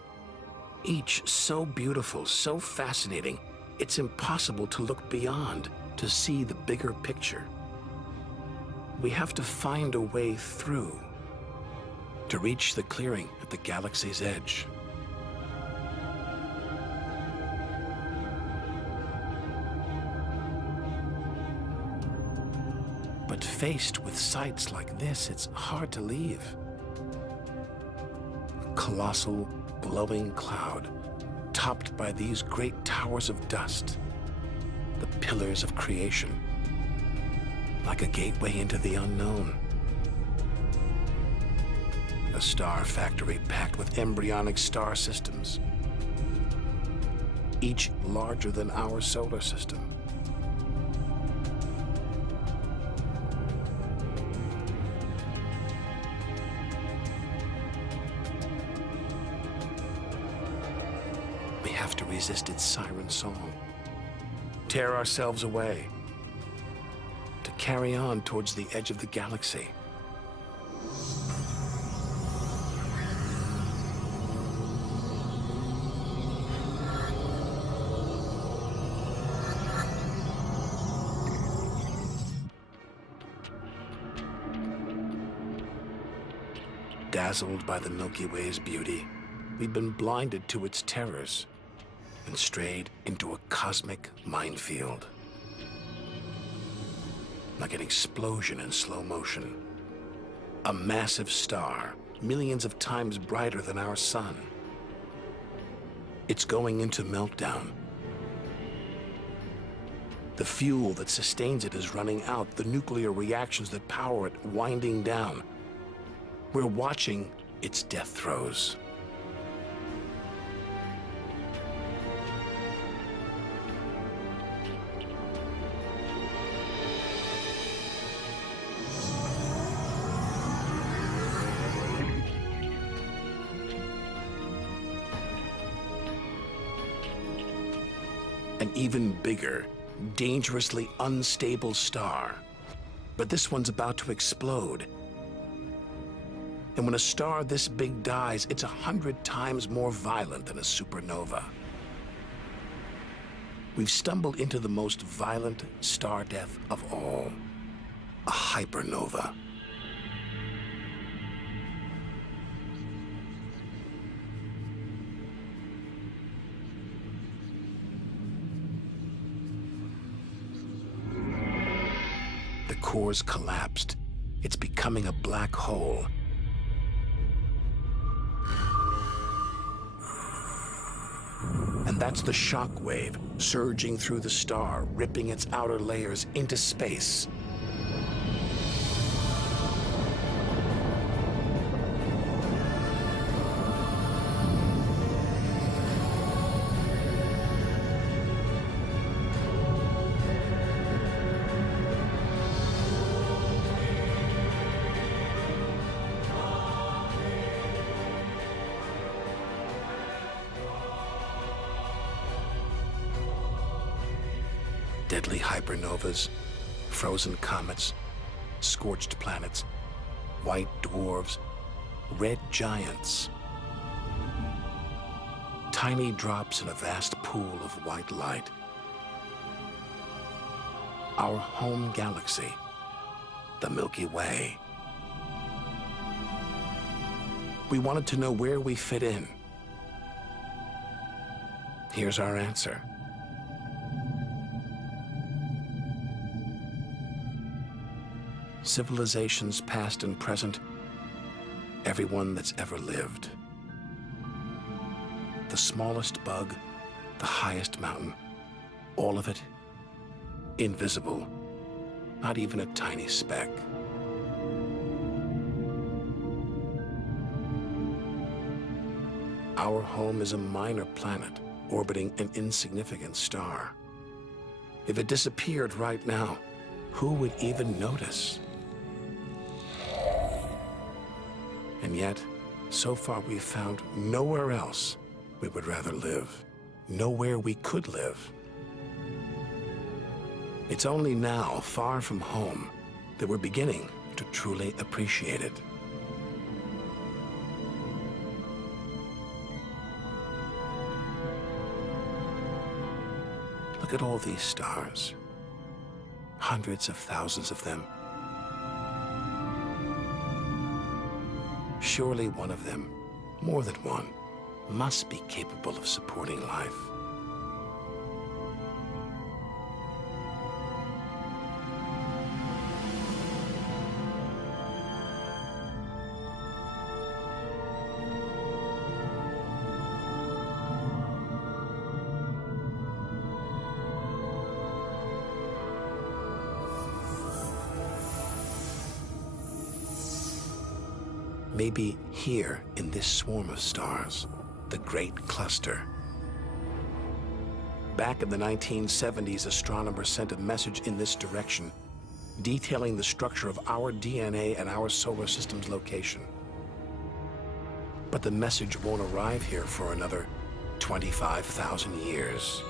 each so beautiful, so fascinating, it's impossible to look beyond, to see the bigger picture. We have to find a way through to reach the clearing at the galaxy's edge. But faced with sights like this, it's hard to leave. A colossal, glowing cloud, topped by these great towers of dust, the pillars of creation, like a gateway into the unknown. A star factory packed with embryonic star systems, each larger than our solar system. We have to resist its siren song, tear ourselves away, to carry on towards the edge of the galaxy. Dazzled by the Milky Way's beauty, we've been blinded to its terrors and strayed into a cosmic minefield. Like an explosion in slow motion. A massive star, millions of times brighter than our sun. It's going into meltdown. The fuel that sustains it is running out, the nuclear reactions that power it winding down. We're watching its death throes. An even bigger, dangerously unstable star. But this one's about to explode. And when a star this big dies, it's 100 times more violent than a supernova. We've stumbled into the most violent star death of all, a hypernova. The core's collapsed. It's becoming a black hole. And that's the shock wave surging through the star, ripping its outer layers into space. Deadly hypernovas, frozen comets, scorched planets, white dwarfs, red giants. Tiny drops in a vast pool of white light. Our home galaxy, the Milky Way. We wanted to know where we fit in. Here's our answer. civilizations past and present, everyone that's ever lived. The smallest bug, the highest mountain, all of it invisible, not even a tiny speck. Our home is a minor planet orbiting an insignificant star. If it disappeared right now, who would even notice? And yet, so far we've found nowhere else we would rather live, nowhere we could live. It's only now, far from home, that we're beginning to truly appreciate it. Look at all these stars. Hundreds of thousands of them. Surely one of them, more than one, must be capable of supporting life. Maybe here in this swarm of stars, the Great Cluster. Back in the 1970s, astronomers sent a message in this direction, detailing the structure of our DNA and our solar system's location. But the message won't arrive here for another 25,000 years.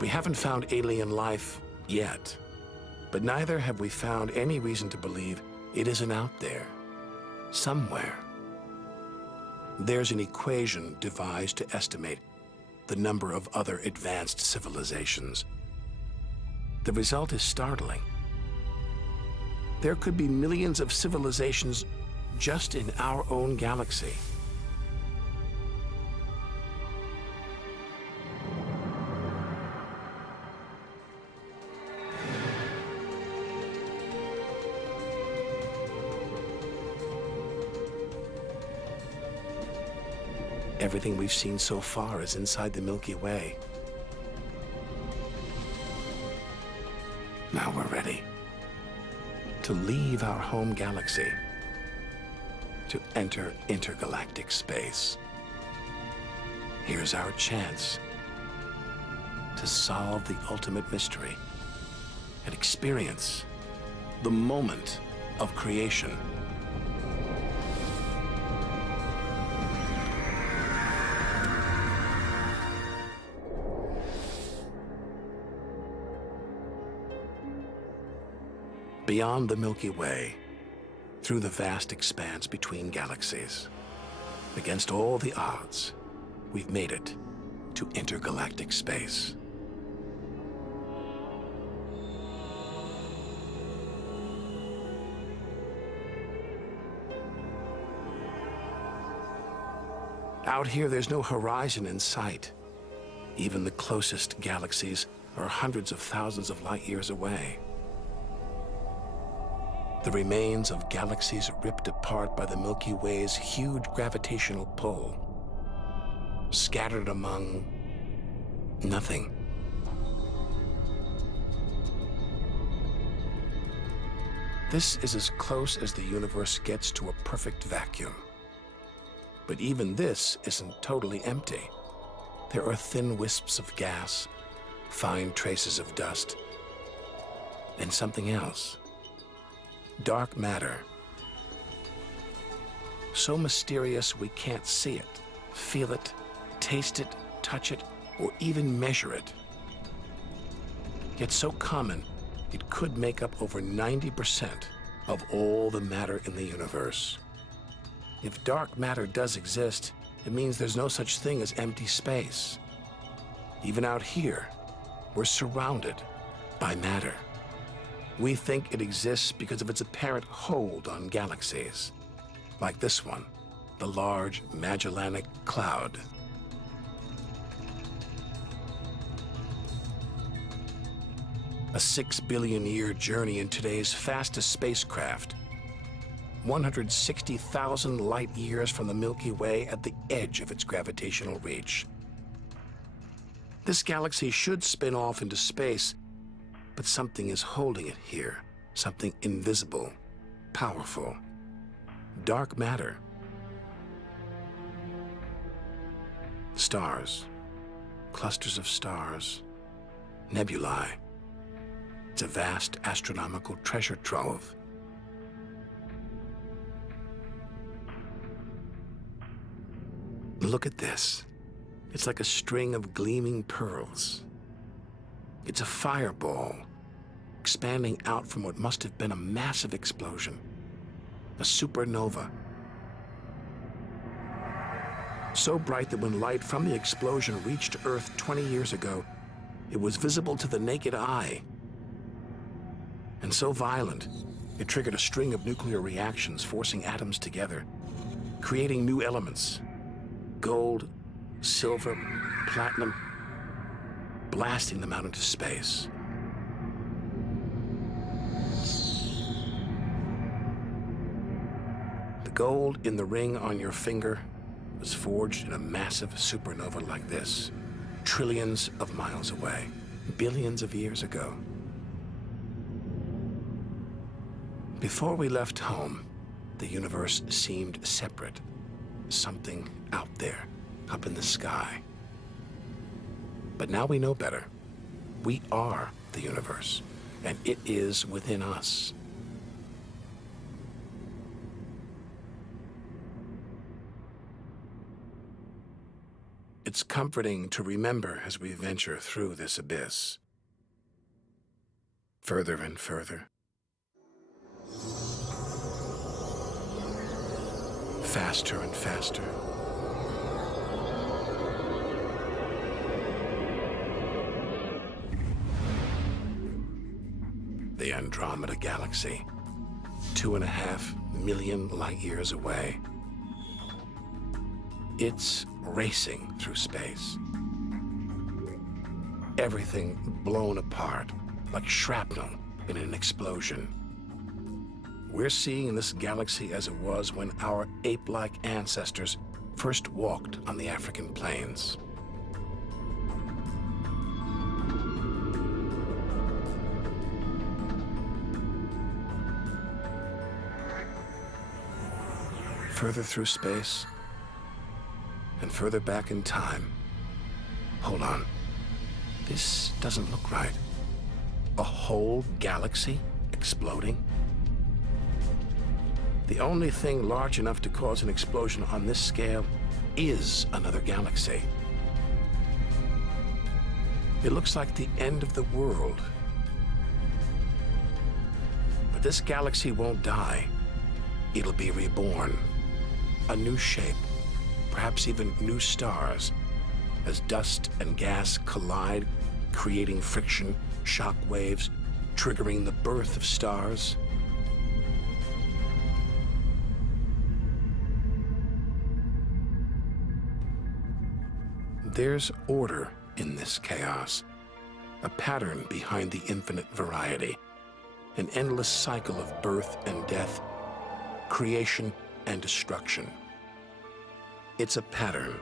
We haven't found alien life yet. But neither have we found any reason to believe it isn't out there, somewhere. There's an equation devised to estimate the number of other advanced civilizations. The result is startling. There could be millions of civilizations just in our own galaxy. Everything we've seen so far is inside the Milky Way. Now we're ready to leave our home galaxy, to enter intergalactic space. Here's our chance to solve the ultimate mystery and experience the moment of creation. Beyond the Milky Way, through the vast expanse between galaxies, against all the odds, we've made it to intergalactic space. Out here, there's no horizon in sight. Even the closest galaxies are hundreds of thousands of light years away. The remains of galaxies ripped apart by the Milky Way's huge gravitational pull, scattered among nothing. This is as close as the universe gets to a perfect vacuum. But even this isn't totally empty. There are thin wisps of gas, fine traces of dust, and something else. Dark matter. So mysterious we can't see it, feel it, taste it, touch it, or even measure it. Yet so common, it could make up over 90% of all the matter in the universe. If dark matter does exist, it means there's no such thing as empty space. Even out here, we're surrounded by matter. We think it exists because of its apparent hold on galaxies, like this one, the Large Magellanic Cloud. A 6 billion year journey in today's fastest spacecraft. 160,000 light years from the Milky Way at the edge of its gravitational reach. This galaxy should spin off into space, but something is holding it here. Something invisible, powerful. Dark matter. Stars. Clusters of stars. Nebulae. It's a vast astronomical treasure trove. Look at this. It's like a string of gleaming pearls. It's a fireball, expanding out from what must have been a massive explosion, a supernova. So bright that when light from the explosion reached Earth 20 years ago, it was visible to the naked eye. And so violent, it triggered a string of nuclear reactions, forcing atoms together, creating new elements: gold, silver, platinum, blasting them out into space. The gold in the ring on your finger was forged in a massive supernova like this, trillions of miles away, billions of years ago. Before we left home, the universe seemed separate, something out there, up in the sky. But now we know better. We are the universe, and it is within us. It's comforting to remember as we venture through this abyss. Further and further. Faster and faster. The Andromeda Galaxy, 2.5 million light years away. It's racing through space. Everything blown apart, like shrapnel in an explosion. We're seeing this galaxy as it was when our ape-like ancestors first walked on the African plains. Further through space, and further back in time. Hold on. This doesn't look right. A whole galaxy exploding? The only thing large enough to cause an explosion on this scale is another galaxy. It looks like the end of the world. But this galaxy won't die. It'll be reborn. A new shape. Perhaps even new stars, as dust and gas collide, creating friction, shock waves, triggering the birth of stars. There's order in this chaos, a pattern behind the infinite variety, an endless cycle of birth and death, creation and destruction. It's a pattern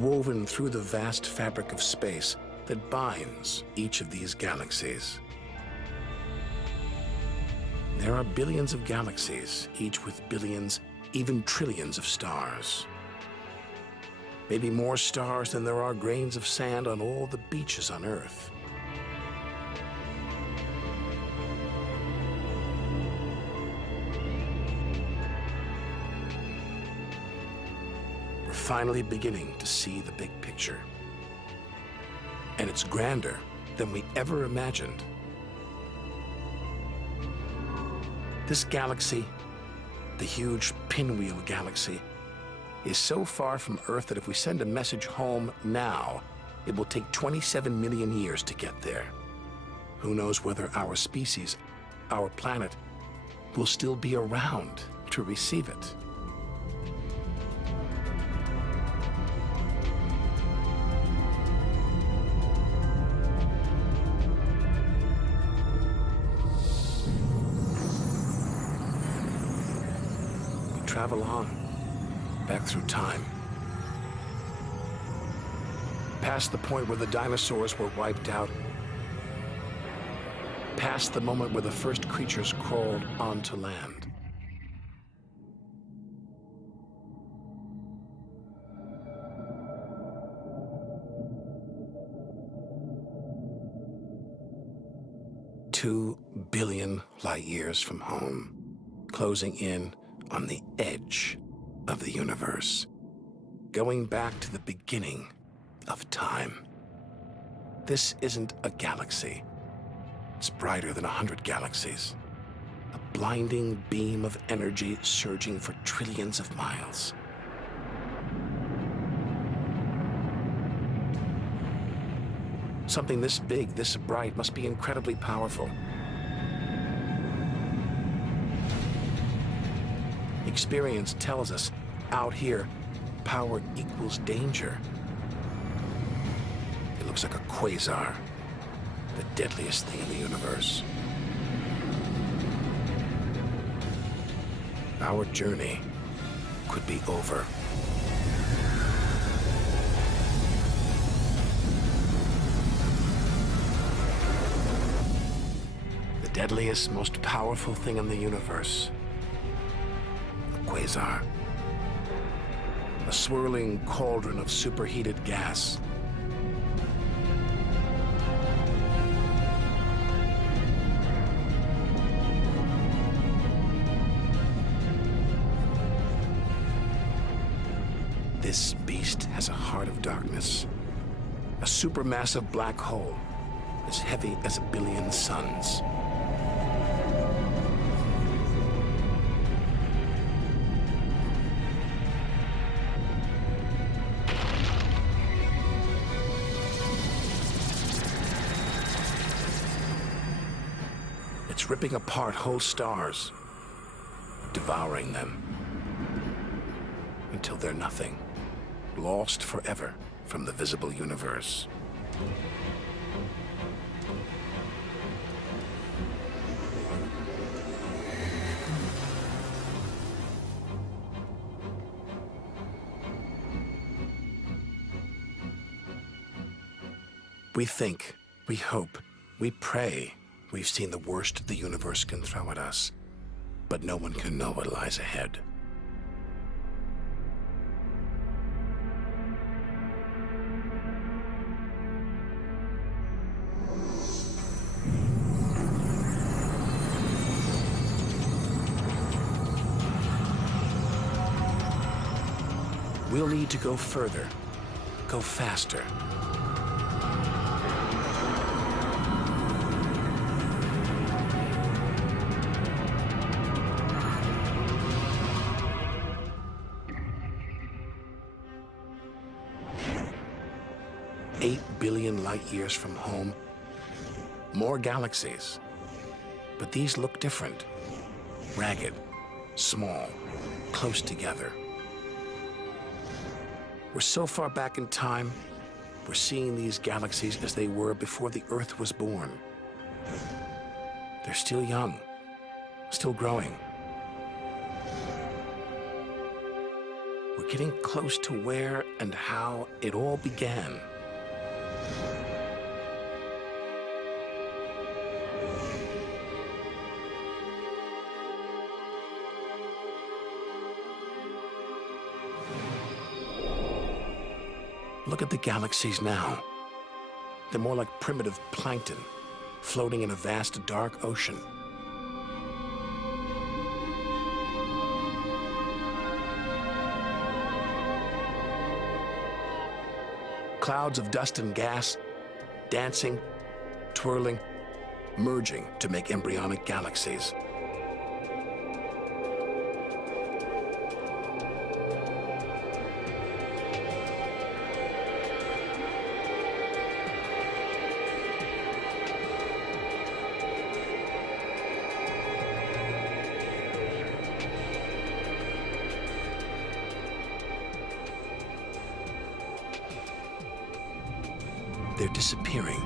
woven through the vast fabric of space that binds each of these galaxies. There are billions of galaxies, each with billions, even trillions of stars. Maybe more stars than there are grains of sand on all the beaches on Earth. Finally beginning to see the big picture. And it's grander than we ever imagined. This galaxy, the huge Pinwheel Galaxy, is so far from Earth that if we send a message home now, it will take 27 million years to get there. Who knows whether our species, our planet, will still be around to receive it. travel on, back through time. Past the point where the dinosaurs were wiped out. Past the moment where the first creatures crawled onto land. $2 billion light years from home, closing in on the edge of the universe, going back to the beginning of time. This isn't a galaxy. It's brighter than 100 galaxies. A blinding beam of energy surging for trillions of miles. Something this big, this bright, must be incredibly powerful. Experience tells us, out here, power equals danger. It looks like a quasar, the deadliest thing in the universe. Our journey could be over. The deadliest, most powerful thing in the universe. A quasar. A swirling cauldron of superheated gas. This beast has a heart of darkness. A supermassive black hole as heavy as 1 billion suns. It's ripping apart whole stars, devouring them, until they're nothing, lost forever from the visible universe. We think, we hope, we pray we've seen the worst the universe can throw at us, but no one can know what lies ahead. We'll need to go further, go faster. $8 billion light years from home, more galaxies. But these look different, ragged, small, close together. We're so far back in time, we're seeing these galaxies as they were before the Earth was born. They're still young, still growing. We're getting close to where and how it all began. Look at the galaxies now. They're more like primitive plankton, floating in a vast dark ocean. Clouds of dust and gas, dancing, twirling, merging to make embryonic galaxies. They're disappearing.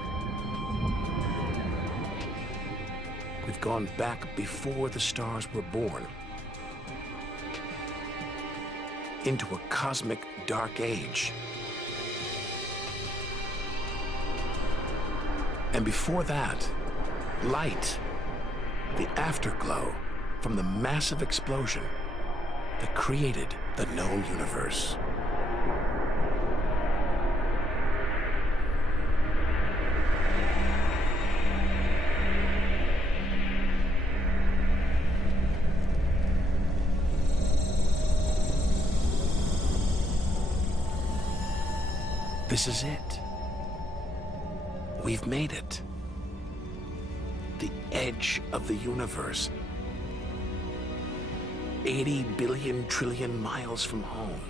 We've gone back before the stars were born. into a cosmic dark age. And before that, light, the afterglow from the massive explosion that created the known universe. This is it. We've made it. The edge of the universe. 80 billion trillion miles from home.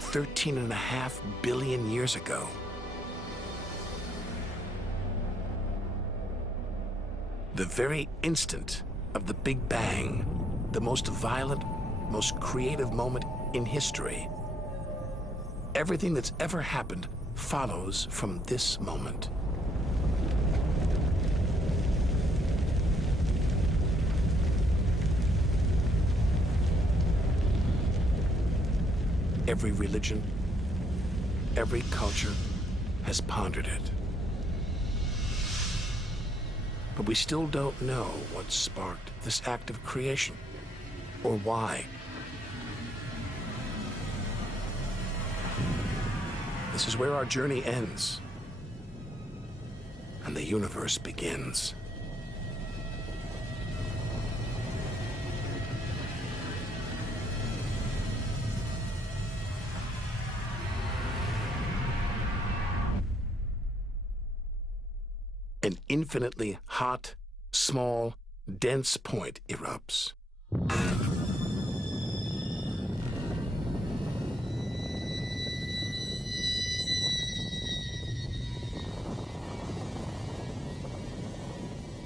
13.5 billion years ago. The very instant of the Big Bang, the most violent, most creative moment in history. Everything that's ever happened follows from this moment. Every religion, every culture has pondered it. But we still don't know what sparked this act of creation, or why. This is where our journey ends, and the universe begins. An infinitely hot, small, dense point erupts.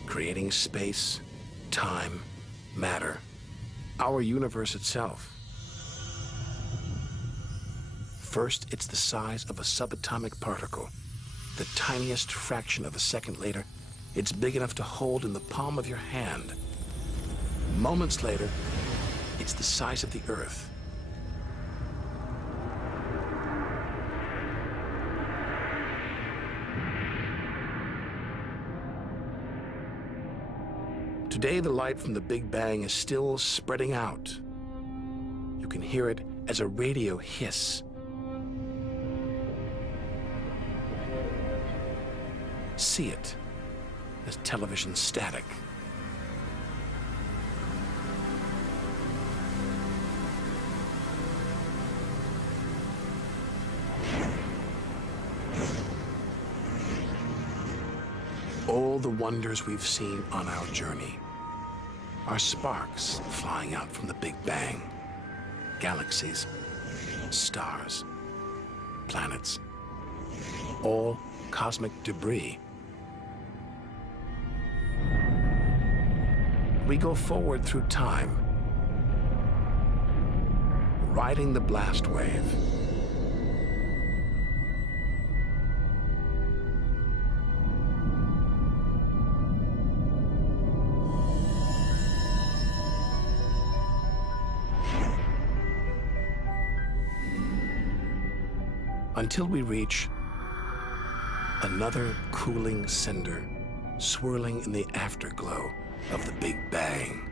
Creating space, time, matter, our universe itself. First, it's the size of a subatomic particle. The tiniest fraction of a second later, it's big enough to hold in the palm of your hand. Moments later, it's the size of the Earth. Today, the light from the Big Bang is still spreading out. You can hear it as a radio hiss. See it as television static. All the wonders we've seen on our journey are sparks flying out from the Big Bang. Galaxies, stars, planets, all cosmic debris. We go forward through time, riding the blast wave. Until we reach another cooling cinder swirling in the afterglow of the Big Bang.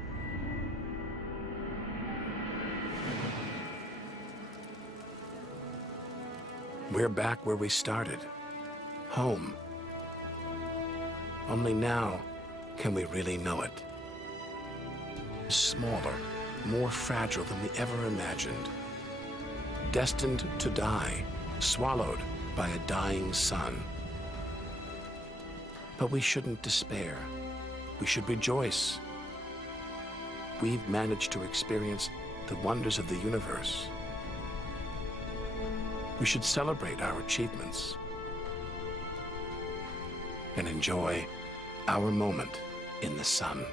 We're back where we started, home. Only now can we really know it. Smaller, more fragile than we ever imagined. Destined to die, swallowed by a dying sun. But we shouldn't despair. We should rejoice. We've managed to experience the wonders of the universe. We should celebrate our achievements and enjoy our moment in the sun.